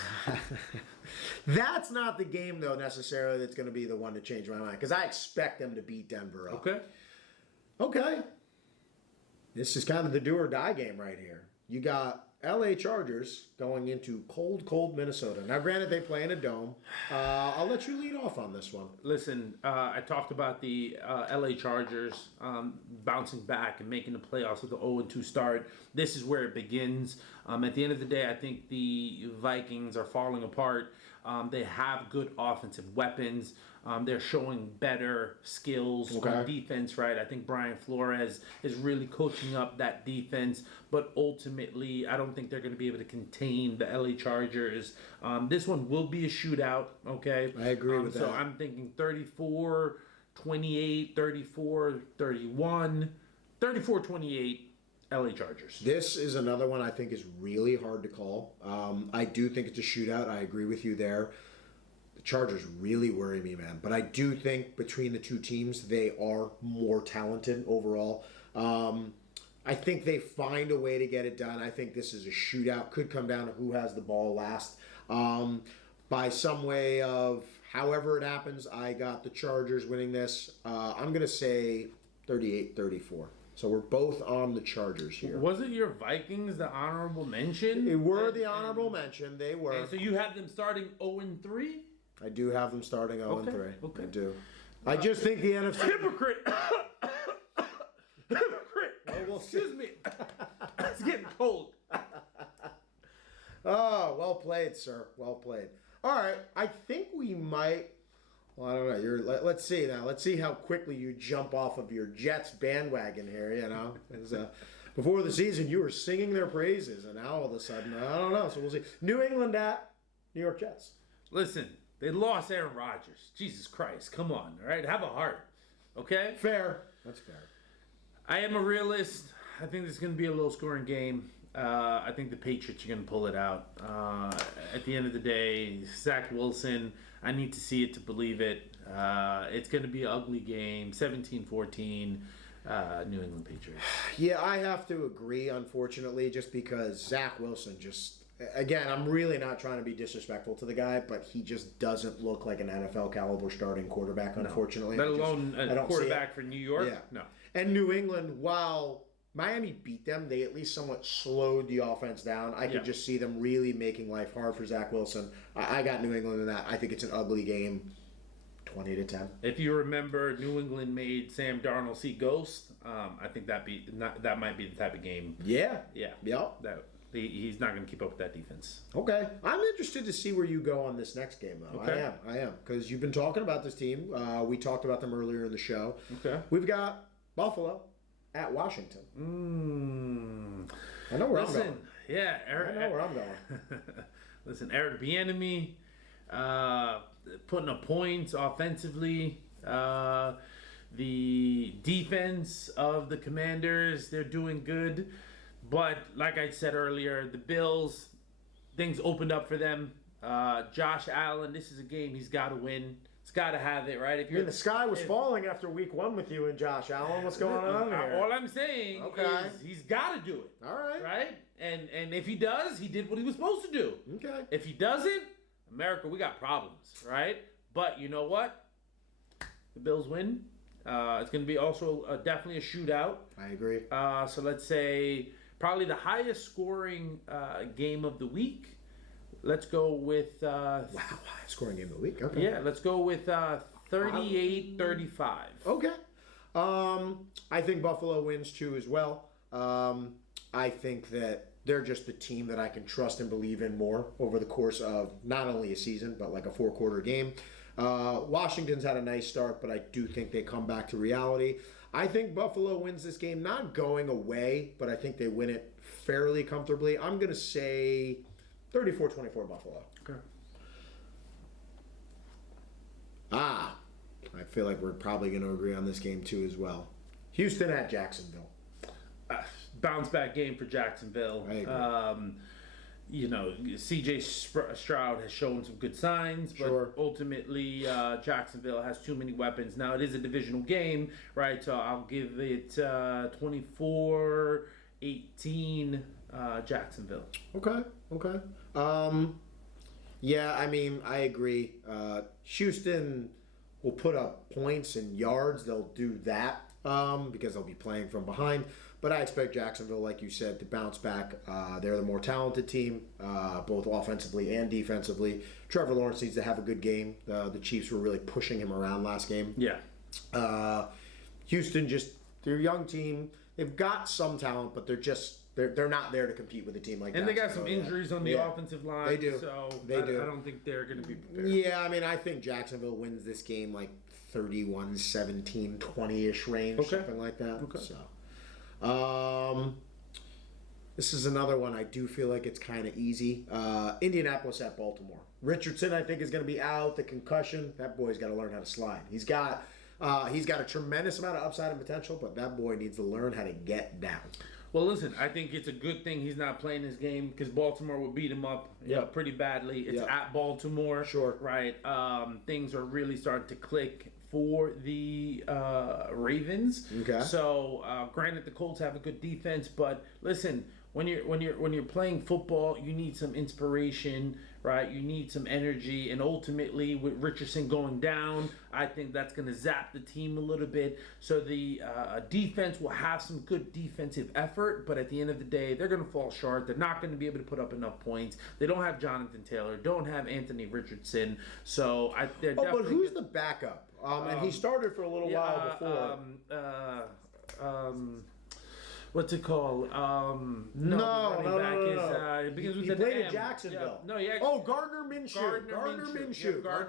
That's not the game, though, necessarily that's going to be the one to change my mind. Because I expect them to beat Denver up. Okay. This is kind of the do or die game right here. You got LA Chargers going into cold Minnesota. Now, granted, they play in a dome. I'll let you lead off on this one. Listen, I talked about the LA Chargers bouncing back and making the playoffs with the 0-2 start. This is where it begins. At the end of the day, I think the Vikings are falling apart. They have good offensive weapons. They're showing better skills on defense, right? I think Brian Flores is really coaching up that defense, but ultimately, I don't think they're going to be able to contain the LA Chargers. This one will be a shootout, okay? I agree with that. So I'm thinking 34-28, 34-31, 34-28. LA Chargers. This is another one I think is really hard to call. I do think it's a shootout. I agree with you there. The Chargers really worry me, man. But I do think between the two teams, they are more talented overall. I think they find a way to get it done. I think this is a shootout. Could come down to who has the ball last. By some way of however it happens, I got the Chargers winning this. I'm going to say 38-34. So we're both on the Chargers here. Was it your Vikings the honorable mention? They were the honorable mention. They were. And so you have them starting 0-3? I do have them starting 0-3. Okay. I do. I just think the NFC... Hypocrite! Hypocrite! Well, excuse me. It's getting cold. Oh, well played, sir. Well played. All right. I think we might... Well, I don't know. Let's see now. Let's see how quickly you jump off of your Jets bandwagon here. You know, before the season you were singing their praises, and now all of a sudden I don't know. So we'll see. New England at New York Jets. Listen, they lost Aaron Rodgers. Jesus Christ, come on, all right? Have a heart, okay? Fair. That's fair. I am a realist. I think this is going to be a low-scoring game. I think the Patriots are going to pull it out. At the end of the day, Zach Wilson, I need to see it to believe it. It's going to be an ugly game, 17-14, New England Patriots. Yeah, I have to agree, unfortunately, just because Zach Wilson just... Again, I'm really not trying to be disrespectful to the guy, but he just doesn't look like an NFL caliber starting quarterback, unfortunately. Let alone a quarterback for New York? Yeah. No. And New England, while Miami beat them, they at least somewhat slowed the offense down. I could just see them really making life hard for Zach Wilson. I got New England in that. I think it's an ugly game, 20-10. If you remember, New England made Sam Darnold see ghosts. I think that might be the type of game. Yeah. Yep. He's not going to keep up with that defense. Okay. I'm interested to see where you go on this next game, though. Okay. I am. Because you've been talking about this team. We talked about them earlier in the show. Okay. We've got Buffalo at Washington. I know where I'm going. Yeah, I know where I'm going. Listen, Eric Bieniemy putting up points offensively. The defense of the Commanders, they're doing good. But like I said earlier, the Bills, things opened up for them. Josh Allen, this is a game he's got to win. He's got to have it, right? The sky was falling after week 1 with you and Josh Allen. What's going on here? All I'm saying is he's got to do it. All right. Right? And if he does, he did what he was supposed to do. Okay. If he doesn't, America, we got problems, right? But you know what? The Bills win. It's going to be also definitely a shootout. I agree. So let's say probably the highest scoring game of the week. Let's go with... highest scoring game of the week. Okay. Yeah, let's go with 38-35. Okay. I think Buffalo wins too as well. I think that they're just the team that I can trust and believe in more over the course of not only a season, but like a 4-quarter game. Washington's had a nice start, but I do think they come back to reality. I think Buffalo wins this game, not going away, but I think they win it fairly comfortably. I'm going to say 34-24 Buffalo. Okay. I feel like we're probably going to agree on this game too as well. Houston at Jacksonville. Bounce back game for Jacksonville. I agree. C.J. Stroud has shown some good signs, but ultimately Jacksonville has too many weapons. Now, it is a divisional game, right? So I'll give it 24-18 Jacksonville. Okay. Yeah, I mean, I agree. Houston will put up points and yards. They'll do that because they'll be playing from behind. But I expect Jacksonville, like you said, to bounce back. They're the more talented team, both offensively and defensively. Trevor Lawrence needs to have a good game. The Chiefs were really pushing him around last game. Yeah. Houston, they're a young team. They've got some talent, but they're not there to compete with a team like that. And they got some injuries on the offensive line. They do. So I don't think they're going to be prepared. Yeah, I mean, I think Jacksonville wins this game like 31-17, 20-ish range, something like that. Okay. So, this is another one I do feel like it's kind of easy. Indianapolis at Baltimore. Richardson, I think, is going to be out. The concussion, that boy's got to learn how to slide. He's got a tremendous amount of upside and potential, but that boy needs to learn how to get down. Well, listen, I think it's a good thing he's not playing this game because Baltimore will beat him up pretty badly. It's at Baltimore. Sure. Right. Things are really starting to click for the Ravens. Okay. So, granted, the Colts have a good defense, but listen, when you're playing football, you need some inspiration, right? You need some energy, and ultimately, with Richardson going down, I think that's going to zap the team a little bit. So the defense will have some good defensive effort, but at the end of the day, they're going to fall short. They're not going to be able to put up enough points. They don't have Jonathan Taylor, don't have Anthony Richardson. So they're definitely. But who's the backup? And he started for a little while before. What's it called? No. It begins with he an played M. at Jacksonville. Gardner Minshew. Gardner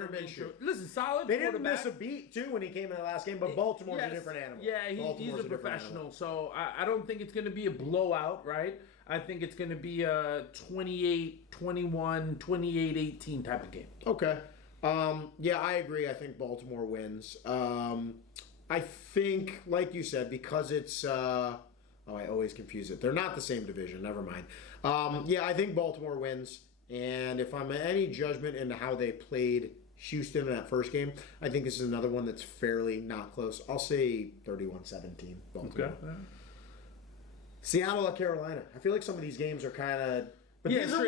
Minshew. Listen, solid. They didn't miss a beat too when he came in the last game, but Baltimore's a different animal. Yeah, he's a professional. So I don't think it's going to be a blowout, right? I think it's going to be a 28-21, 28-18 type of game. Okay. Yeah, I agree. I think Baltimore wins. I think, like you said, because it's... I always confuse it. They're not the same division. Never mind. Yeah, I think Baltimore wins. And if I'm any judgment into how they played Houston in that first game, I think this is another one that's fairly not close. I'll say 31-17 Baltimore. Okay. Seattle at Carolina. I feel like some of these games are kind of... But these are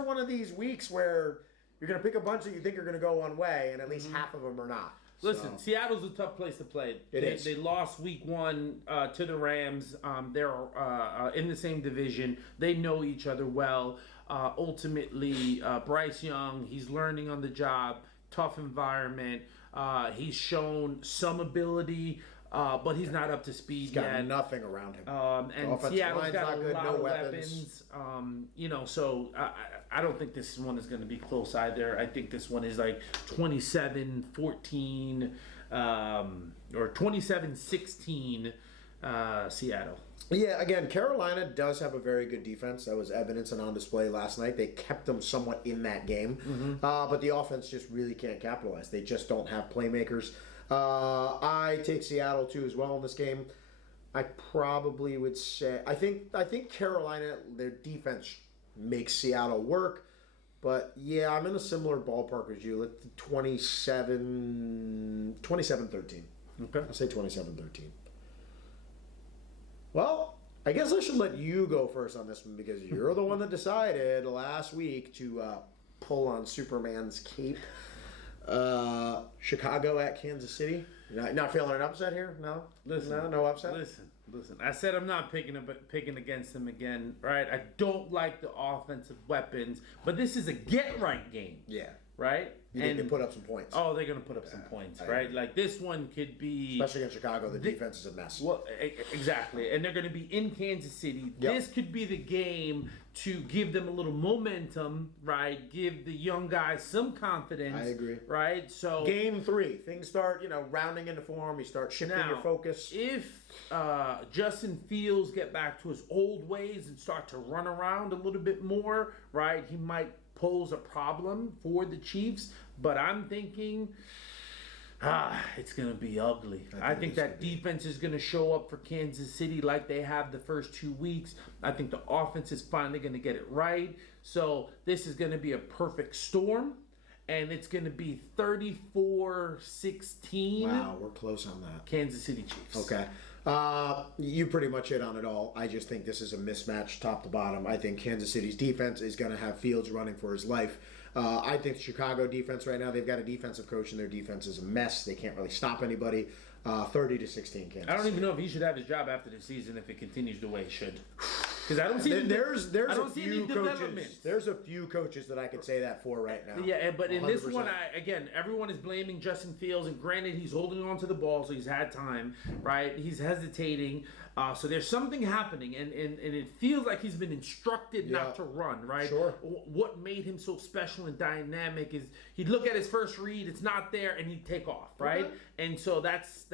one of these weeks where you're going to pick a bunch that you think are going to go one way, and at least half of them are not. Listen, So, Seattle's a tough place to play. They lost week 1 to the Rams. They're in the same division. They know each other well. Ultimately, Bryce Young, he's learning on the job. Tough environment. He's shown some ability, but he's not up to speed he's got yet. nothing around him. And Seattle's got a lot of weapons. So I don't think this one is going to be close either. I think this one is like 27-14 or 27-16 Seattle. Yeah, again, Carolina does have a very good defense. That was evidence and on display last night. They kept them somewhat in that game. But the offense just really can't capitalize. They just don't have playmakers. I take Seattle, too, as well in this game. I probably would say... I think Carolina, their defense makes Seattle work. But, yeah, I'm in a similar ballpark as you. Let's 27-13. Okay. I'll say 27-13. Well, I guess I should let you go first on this one because you're the one that decided last week to pull on Superman's cape. Chicago at Kansas City. You're not feeling an upset here? No? Listen, no upset? Listen. I said I'm not picking against them again, right? I don't like the offensive weapons, but this is a get-right game. Yeah. Right? You need to put up some points. Oh, they're going to put up some points, right? Like this one could be... Especially against Chicago, the defense is a mess. Well, exactly. And they're going to be in Kansas City. Yep. This could be the game to give them a little momentum, right? Give the young guys some confidence. I agree. Right? So Game 3. Things start, rounding into form. You start shifting your focus. If Justin Fields get back to his old ways and start to run around a little bit more, right, he might pose a problem for the Chiefs, but I'm thinking it's going to be ugly. I think that defense is going to show up for Kansas City like they have the first 2 weeks. I think the offense is finally going to get it right. So this is going to be a perfect storm, and it's going to be 34-16. Wow, we're close on that. Kansas City Chiefs. Okay. You pretty much hit on it all. I just think this is a mismatch top to bottom. I think Kansas City's defense is going to have Fields running for his life. I think Chicago defense right now, they've got a defensive coach and their defense is a mess. They can't really stop anybody. 30-16 Kansas. I don't even know if he should have his job after the season if it continues the way it should. Because I don't see there's I don't a see few any coaches. development. There's a few coaches that I could say that for right now. Yeah, but in this 100%. one, again, everyone is blaming Justin Fields, and granted, he's holding on to the ball, so he's had time, right? He's hesitating, so there's something happening, and it feels like he's been instructed not to run, right? Sure. What made him so special and dynamic is he'd look at his first read, it's not there, and he'd take off, right? Okay. And so that's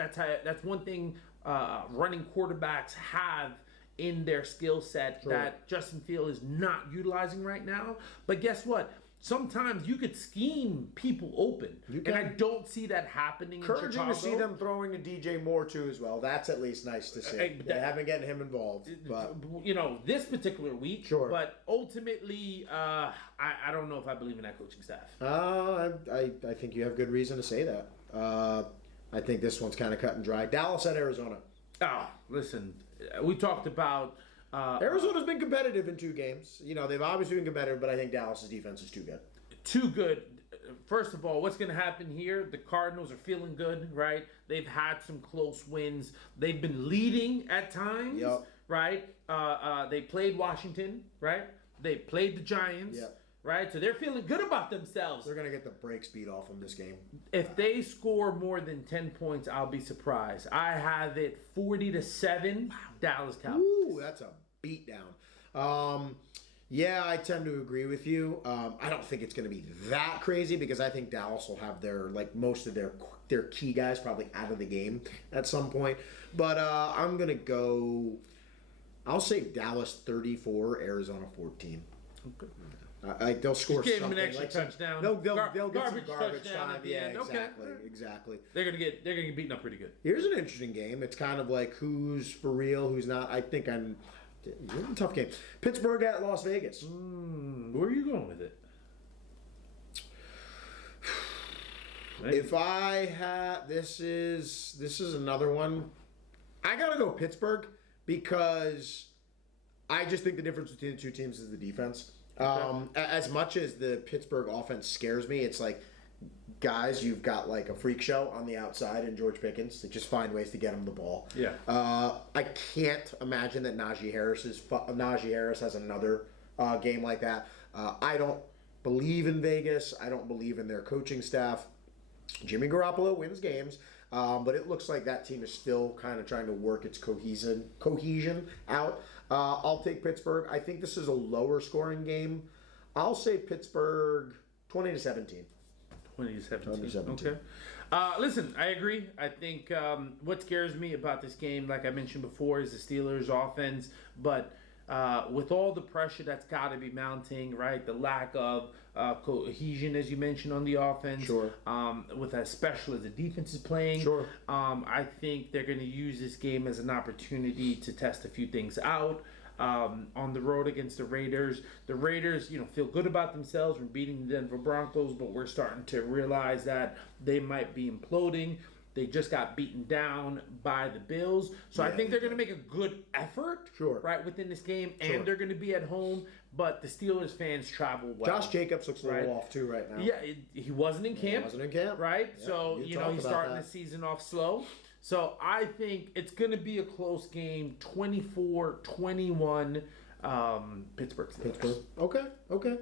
one thing running quarterbacks have in their skill set that Justin Fields is not utilizing right now. But guess what? Sometimes you could scheme people open, and I don't see that happening in Chicago. Encouraging to see them throwing to DJ Moore too as well. That's at least nice to see. They haven't getting him involved, but this particular week. Sure. But ultimately, I don't know if I believe in that coaching staff. I think you have good reason to say that. I think this one's kind of cut and dry. Dallas at Arizona. Listen, we talked about... Arizona's been competitive in 2 games. They've obviously been competitive, but I think Dallas's defense is too good. Too good. First of all, what's going to happen here? The Cardinals are feeling good, right? They've had some close wins. They've been leading at times, right? They played Washington, right? They played the Giants, right? So they're feeling good about themselves. They're going to get the brakes beat off them this game. If they score more than 10 points, I'll be surprised. I have it 40-7, Dallas Cowboys. Ooh, that's a beatdown. Yeah, I tend to agree with you. I don't think it's going to be that crazy because I think Dallas will have most of their key guys probably out of the game at some point. But I'm going to go. I'll say Dallas 34, Arizona 14. Okay. They'll score Just gave something. Them an extra touchdown. They'll get some garbage touchdown time. at the Yeah, end. exactly. They're gonna get beaten up pretty good. Here's an interesting game. It's kind of like who's for real, who's not. I think it's a tough game. Pittsburgh at Las Vegas. Where are you going with it? If I had this is another one. I gotta go Pittsburgh because I just think the difference between the 2 teams is the defense. As much as the Pittsburgh offense scares me, it's like guys, you've got like a freak show on the outside in George Pickens. They just find ways to get him the ball. Yeah. I can't imagine that Najee Harris has another game like that. I don't believe in Vegas. I don't believe in their coaching staff. Jimmy Garoppolo wins games, but it looks like that team is still kind of trying to work its cohesion out. I'll take Pittsburgh. I think this is a lower scoring game. I'll say Pittsburgh 20-17. 20-17. Okay. Listen, I agree. I think what scares me about this game, like I mentioned before, is the Steelers' offense. But with all the pressure that's got to be mounting, right? The lack of cohesion, as you mentioned, on the offense. Sure. With as special as the defense is playing. Sure. I think they're going to use this game as an opportunity to test a few things out. On the road against the Raiders. The Raiders, feel good about themselves from beating the Denver Broncos, but we're starting to realize that they might be imploding. They just got beaten down by the Bills. So I think they're going to make a good effort right within this game, and they're going to be at home, but the Steelers fans travel well. Josh Jacobs looks a little off too right now. Yeah, he wasn't in camp. Right? Yeah, so, he's starting the season off slow. So I think it's going to be a close game, 24-21, Pittsburgh. Okay.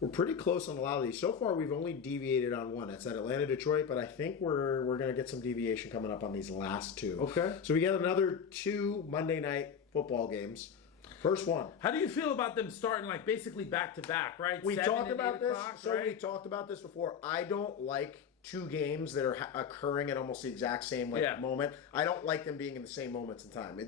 We're pretty close on a lot of these. So far, we've only deviated on one. That's at Atlanta, Detroit, but I think we're going to get some deviation coming up on these last two. Okay. So we got another 2 Monday night football games. First one. How do you feel about them starting like basically back to back, right? We talked about this. Right? We talked about this before. I don't like 2 games that are occurring at almost the exact same moment. I don't like them being in the same moments in time.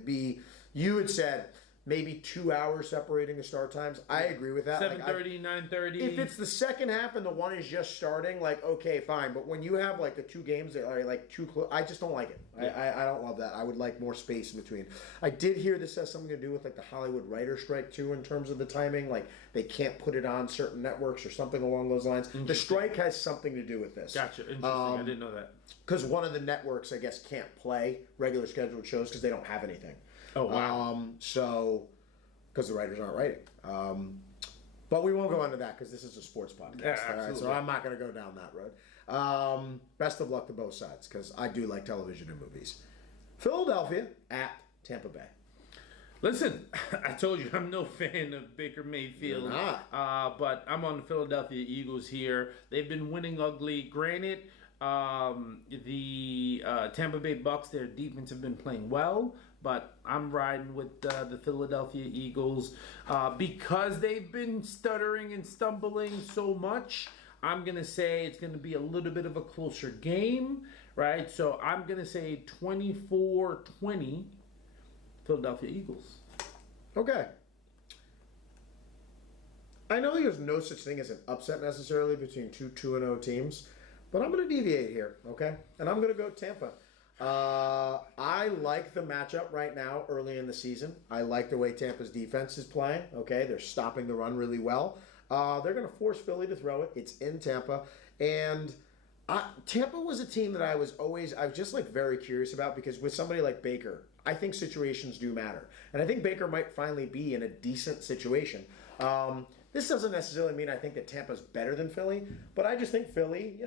You had said maybe 2 hours separating the start times. I agree with that. 7:30, 9:30. If it's the second half and the one is just starting, okay, fine. But when you have the 2 games that are too close, I just don't like it. Yeah. I don't love that. I would like more space in between. I did hear this has something to do with the Hollywood writer strike too, in terms of the timing. They can't put it on certain networks or something along those lines. The strike has something to do with this. Gotcha. Interesting. I didn't know that. Because one of the networks, I guess, can't play regular scheduled shows because they don't have anything. Oh, wow. Because the writers aren't writing. But we won't go into that because this is a sports podcast. Yeah, all right? So I'm not going to go down that road. Best of luck to both sides because I do like television and movies. Philadelphia at Tampa Bay. Listen, I told you I'm no fan of Baker Mayfield. You're not. But I'm on the Philadelphia Eagles here. They've been winning ugly. Granted, the Tampa Bay Bucks, their defense have been playing well, but I'm riding with the Philadelphia Eagles because they've been stuttering and stumbling so much. I'm going to say it's going to be a little bit of a closer game, right? So I'm going to say 24-20 Philadelphia Eagles. Okay. I know there's no such thing as an upset necessarily between 2-0 teams, but I'm going to deviate here, okay? And I'm going to go Tampa. I like the matchup right now early in the season. I like the way Tampa's defense is playing, okay? They're stopping the run really well. They're going to force Philly to throw it. It's in Tampa. And Tampa was a team that I was just very curious about because with somebody like Baker, I think situations do matter. And I think Baker might finally be in a decent situation. This doesn't necessarily mean I think that Tampa's better than Philly, but I just think Philly,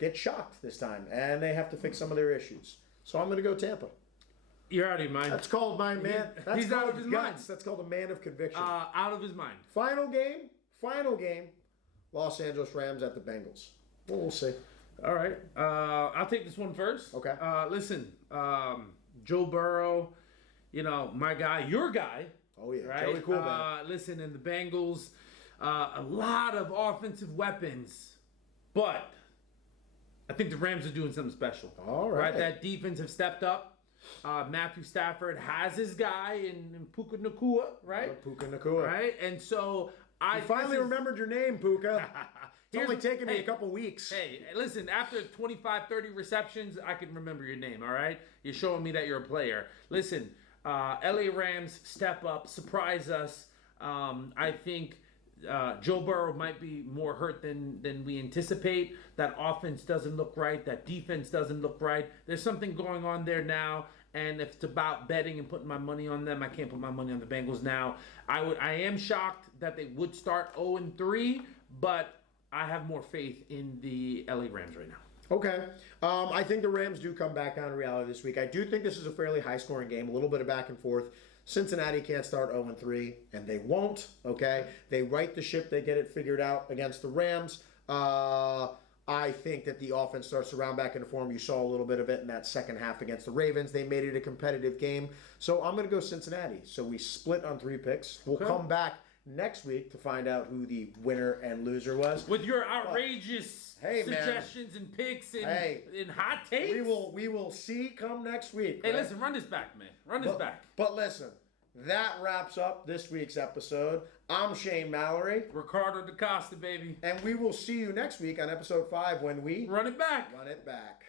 get shocked this time, and they have to fix some of their issues. So I'm going to go Tampa. You're out of your mind. That's called my man. He's out of his mind. That's called a man of conviction. Out of his mind. Final game. Los Angeles Rams at the Bengals. Well, we'll see. All right. I'll take this one first. Okay. Listen, Joe Burrow, my guy, your guy. Oh, yeah. Right? Joey Coolman. Listen, in the Bengals, a lot of offensive weapons, but I think the Rams are doing something special. All right. That defense have stepped up. Matthew Stafford has his guy in Puka Nacua, right? Puka Nacua. Right? And so I finally remembered your name, Puka. It's only taken me a couple weeks. Hey, listen, after 25, 30 receptions, I can remember your name, all right? You're showing me that you're a player. Listen, LA Rams step up, surprise us. I think Joe Burrow might be more hurt than we anticipate. That offense doesn't look right. That defense doesn't look right. There's something going on there now. And if it's about betting and putting my money on them, I can't put my money on the Bengals now. I am shocked that they would start 0-3, but I have more faith in the LA Rams right now. Okay. I think the Rams do come back down to reality this week. I do think this is a fairly high-scoring game, a little bit of back and forth. Cincinnati can't start 0-3, and they won't, okay? They right the ship. They get it figured out against the Rams. I think that the offense starts to round back into form. You saw a little bit of it in that second half against the Ravens. They made it a competitive game. So I'm going to go Cincinnati. So we split on 3 picks. We'll come back next week to find out who the winner and loser was. With your outrageous suggestions and picks and hot takes. We will see come next week. Hey, listen, run this back, man. Run this back. But listen, that wraps up this week's episode. I'm Shane Mallory. Ricardo DaCosta, baby. And we will see you next week on episode 5 when we run it back. Run it back.